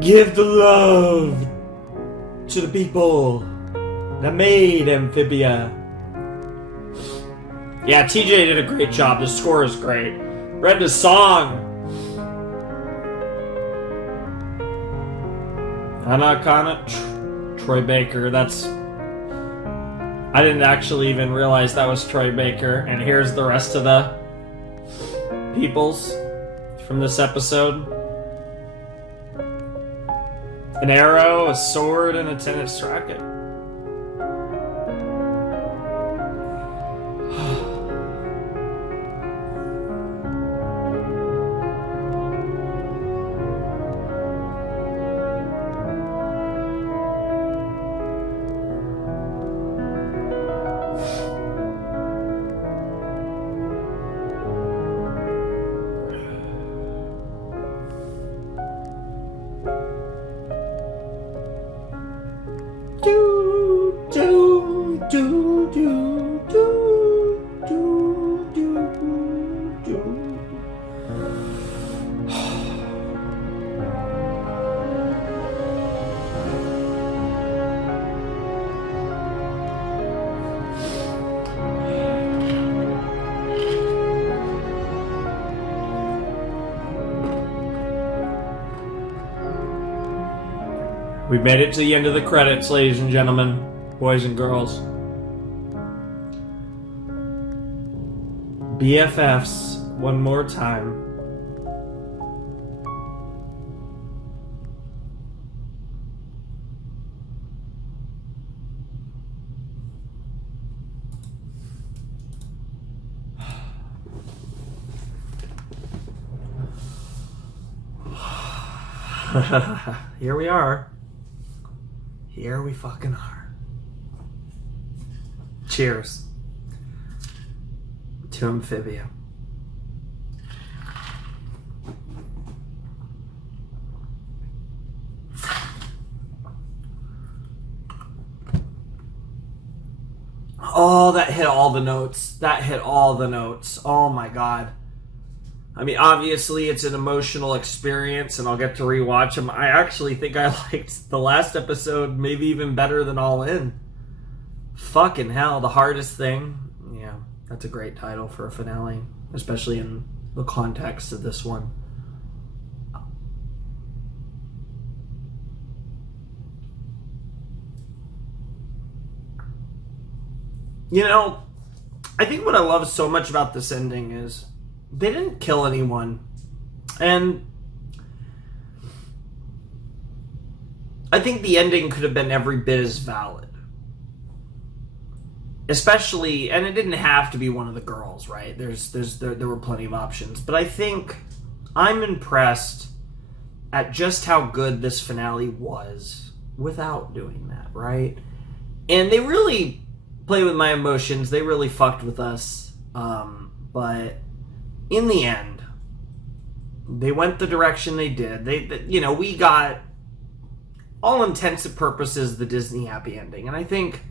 Give the love to the people that made Amphibia. Yeah, TJ did a great job. The score is great. Brenda's song. Anakana Troy Baker. That's. I didn't actually even realize that was Troy Baker. And here's the rest of the peoples from this episode. An arrow, a sword, and a tennis racket. We've made it to the end of the credits, ladies and gentlemen, boys and girls. BFFs one more time. Here we are. Here we fucking are. Cheers to Amphibia. Oh, that hit all the notes. That hit all the notes. Oh my god. I mean, obviously, it's an emotional experience, and I'll get to rewatch them. I actually think I liked the last episode maybe even better than All In. Fucking hell, the hardest thing. Yeah, that's a great title for a finale, especially in the context of this one. You know, I think what I love so much about this ending is they didn't kill anyone. And I think the ending could have been every bit as valid. Especially, and it didn't have to be one of the girls, right? There were plenty of options. But I think I'm impressed at just how good this finale was without doing that, right? And they really play with my emotions. They really fucked with us. But in the end, they went the direction they did. We got, all intents and purposes, the Disney happy ending. And I think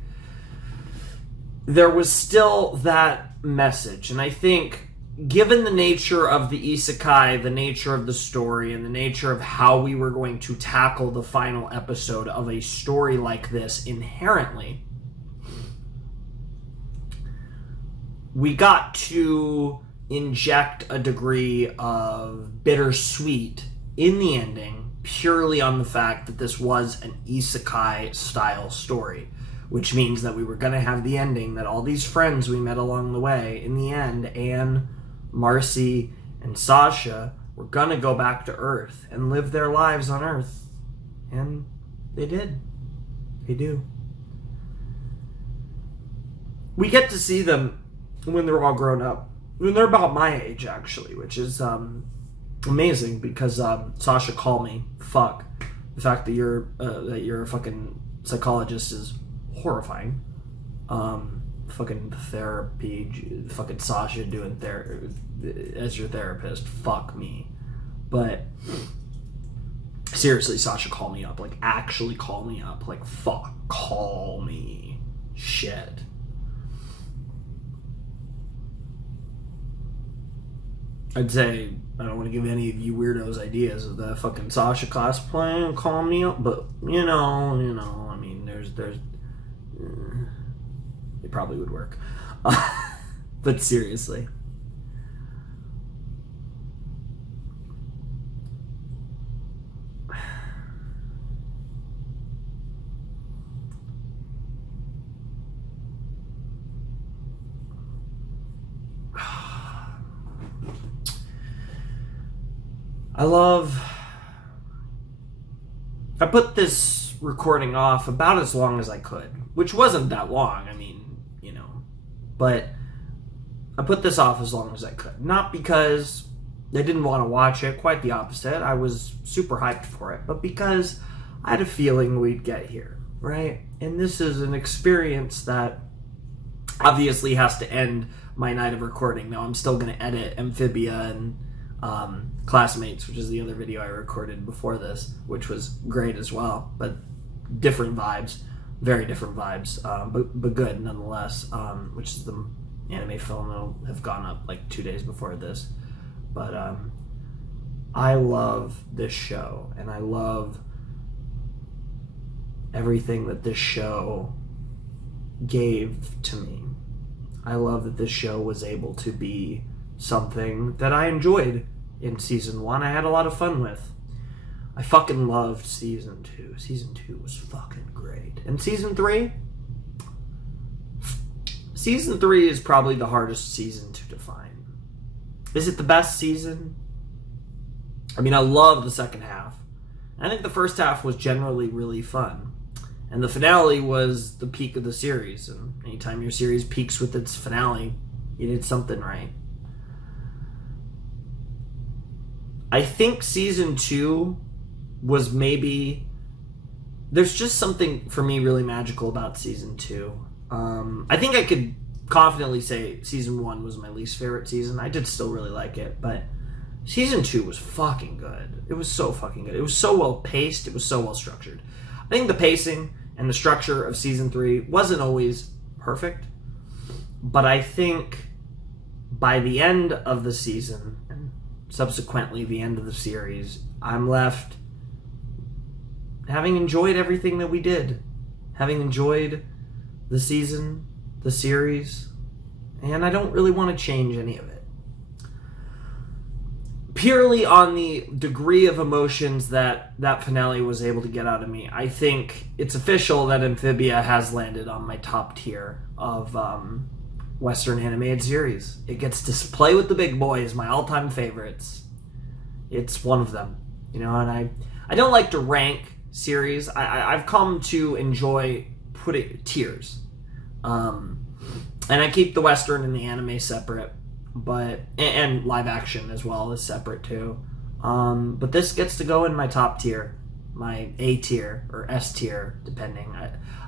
there was still that message. And I think, given the nature of the isekai, the nature of the story, and the nature of how we were going to tackle the final episode of a story like this inherently, we got to inject a degree of bittersweet in the ending purely on the fact that this was an isekai style story, which means that we were going to have the ending that all these friends we met along the way, in the end, Anne, Marcy, and Sasha, were going to go back to Earth and live their lives on Earth. And they did. They do. We get to see them when they're all grown up. When they're about my age, actually, which is amazing because Sasha called me. Fuck. The fact that you're a fucking psychologist is horrifying. Fucking therapy, fucking Sasha doing therapy as your therapist. Fuck me. But seriously, Sasha called me up. Like, actually call me up. Like, fuck, call me. Shit. I'd say I don't want to give any of you weirdos ideas of the fucking Sasha cosplay and call me up, but you know, I mean, there's it probably would work. But seriously. I put this recording off about as long as I could, which wasn't that long, I mean, you know, but I put this off as long as I could. Not because I didn't want to watch it, quite the opposite. I was super hyped for it, but because I had a feeling we'd get here, right? And this is an experience that obviously has to end my night of recording. Now I'm still going to edit Amphibia and Classmates, which is the other video I recorded before this, which was great as well, but different vibes, very different vibes, but good nonetheless, which is the anime film that'll have gone up like 2 days before this. But I love this show, and I love everything that this show gave to me. I love that this show was able to be something that I enjoyed in season 1. I had a lot of fun with. I fucking loved Season 2. Season 2 was fucking great. And Season 3? Season 3 is probably the hardest season to define. Is it the best season? I mean, I love the second half. I think the first half was generally really fun. And the finale was the peak of the series. And anytime your series peaks with its finale, you did something right. I think Season 2 was maybe... There's just something, for me, really magical about Season 2. I think I could confidently say Season 1 was my least favorite season. I did still really like it, but Season 2 was fucking good. It was so fucking good. It was so well paced. It was so well structured. I think the pacing and the structure of Season 3 wasn't always perfect, but I think by the end of the season, and subsequently the end of the series, I'm left having enjoyed everything that we did. Having enjoyed the season, the series, and I don't really want to change any of it. Purely on the degree of emotions that finale was able to get out of me, I think it's official that Amphibia has landed on my top tier of Western animated series. It gets to play with the big boys, my all-time favorites. It's one of them, you know, and I don't like to rank series. I've come to enjoy putting tiers. And I keep the Western and the anime separate, but and live action as well is separate too. But this gets to go in my top tier, my A tier or S tier, depending.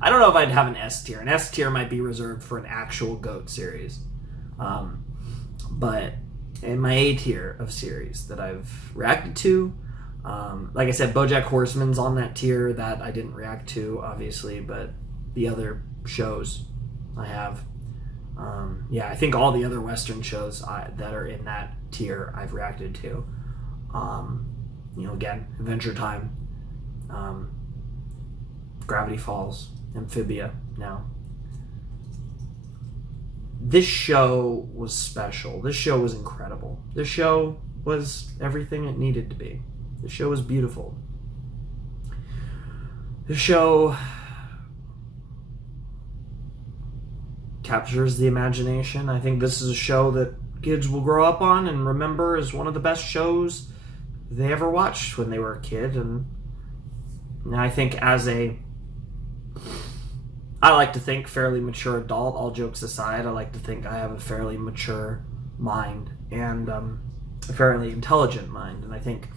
I don't know if I'd have an S tier. An S tier might be reserved for an actual GOAT series. But in my A tier of series that I've reacted to, like I said, BoJack Horseman's on that tier that I didn't react to, obviously, but the other shows I have. I think all the other Western shows that are in that tier I've reacted to. Again, Adventure Time, Gravity Falls, Amphibia now. This show was special. This show was incredible. This show was everything it needed to be. The show was beautiful. The show captures the imagination. I think this is a show that kids will grow up on and remember as one of the best shows they ever watched when they were a kid. And I think as I like to think fairly mature adult, all jokes aside, I like to think I have a fairly mature mind and a fairly intelligent mind. And I think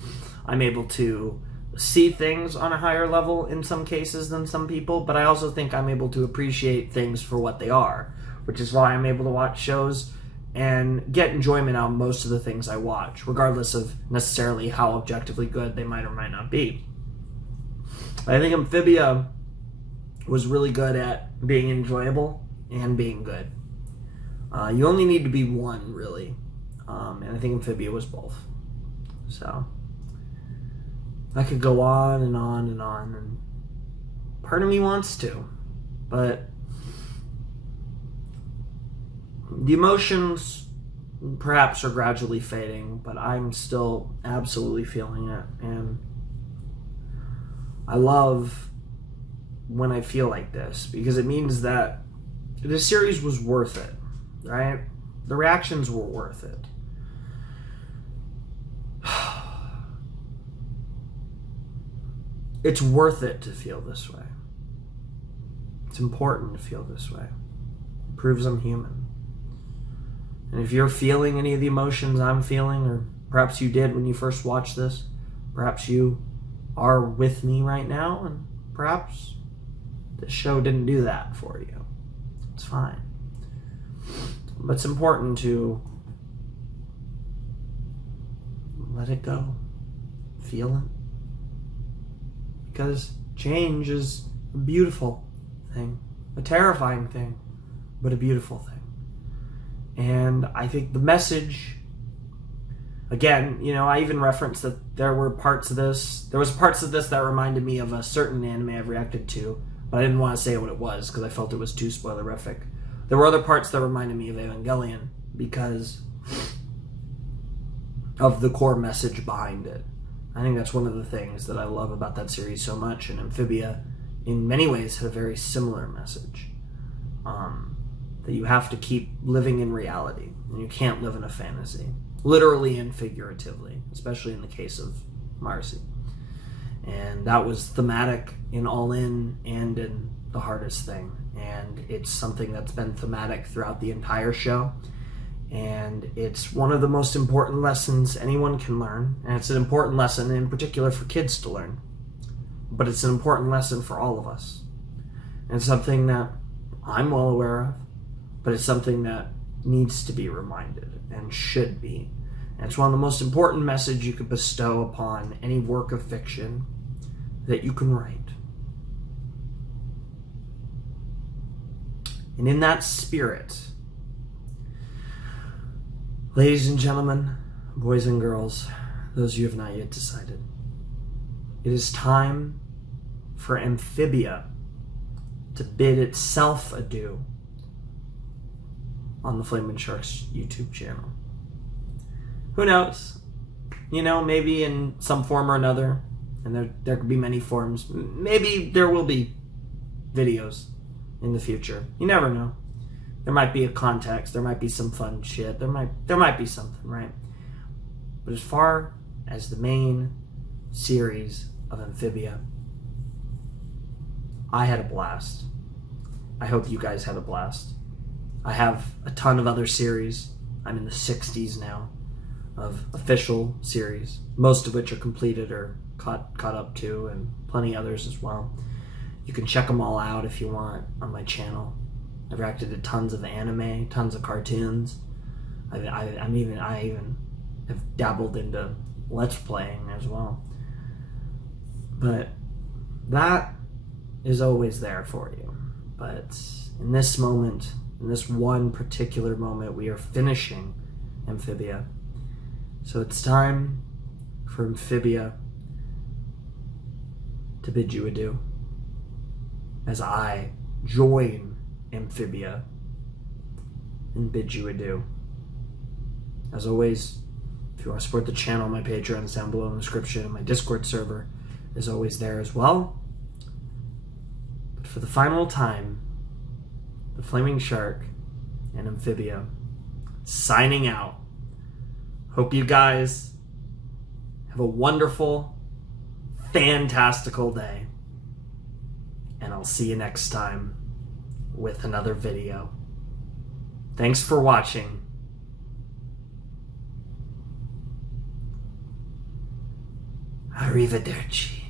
I'm able to see things on a higher level in some cases than some people, but I also think I'm able to appreciate things for what they are, which is why I'm able to watch shows and get enjoyment out of most of the things I watch, regardless of necessarily how objectively good they might or might not be. I think Amphibia was really good at being enjoyable and being good. You only need to be one, really. And I think Amphibia was both. So I could go on and on and on, and part of me wants to, but the emotions perhaps are gradually fading, but I'm still absolutely feeling it, and I love when I feel like this, because it means that the series was worth it, right? The reactions were worth it. It's worth it to feel this way. It's important to feel this way. It proves I'm human. And if you're feeling any of the emotions I'm feeling, or perhaps you did when you first watched this, perhaps you are with me right now, and perhaps this show didn't do that for you. It's fine. But it's important to let it go. Feel it. Because change is a beautiful thing, a terrifying thing, but a beautiful thing. And I think the message, again, I even referenced that there was parts of this that reminded me of a certain anime I've reacted to, but I didn't want to say what it was because I felt it was too spoilerific. There were other parts that reminded me of Evangelion because of the core message behind it. I think that's one of the things that I love about that series so much, and Amphibia, in many ways, had a very similar message. That you have to keep living in reality, and you can't live in a fantasy. Literally and figuratively, especially in the case of Marcy. And that was thematic in All In and in The Hardest Thing. And it's something that's been thematic throughout the entire show. And it's one of the most important lessons anyone can learn. And it's an important lesson in particular for kids to learn. But it's an important lesson for all of us. And it's something that I'm well aware of, but it's something that needs to be reminded and should be. And it's one of the most important messages you could bestow upon any work of fiction that you can write. And in that spirit, ladies and gentlemen, boys and girls, those of you who have not yet decided, it is time for Amphibia to bid itself adieu on the Flaming Sharks YouTube channel. Who knows? You know, maybe in some form or another, and there could be many forms, maybe there will be videos in the future. You never know. There might be a context, there might be some fun shit, there might be something, right? But as far as the main series of Amphibia, I had a blast. I hope you guys had a blast. I have a ton of other series. I'm in the 60s now of official series, most of which are completed or caught up to, and plenty others as well. You can check them all out if you want on my channel. I've reacted to tons of anime, tons of cartoons. I even have dabbled into Let's Playing as well. But that is always there for you. But in this moment, in this one particular moment, we are finishing Amphibia. So it's time for Amphibia to bid you adieu, as I join Amphibia and bid you adieu. As always, if you want to support the channel, my Patreon is down below in the description, and my Discord server is always there as well. But for the final time, the Flaming Shark and Amphibia signing out. Hope you guys have a wonderful, fantastical day. And I'll see you next time with another video. Thanks for watching. Arrivederci.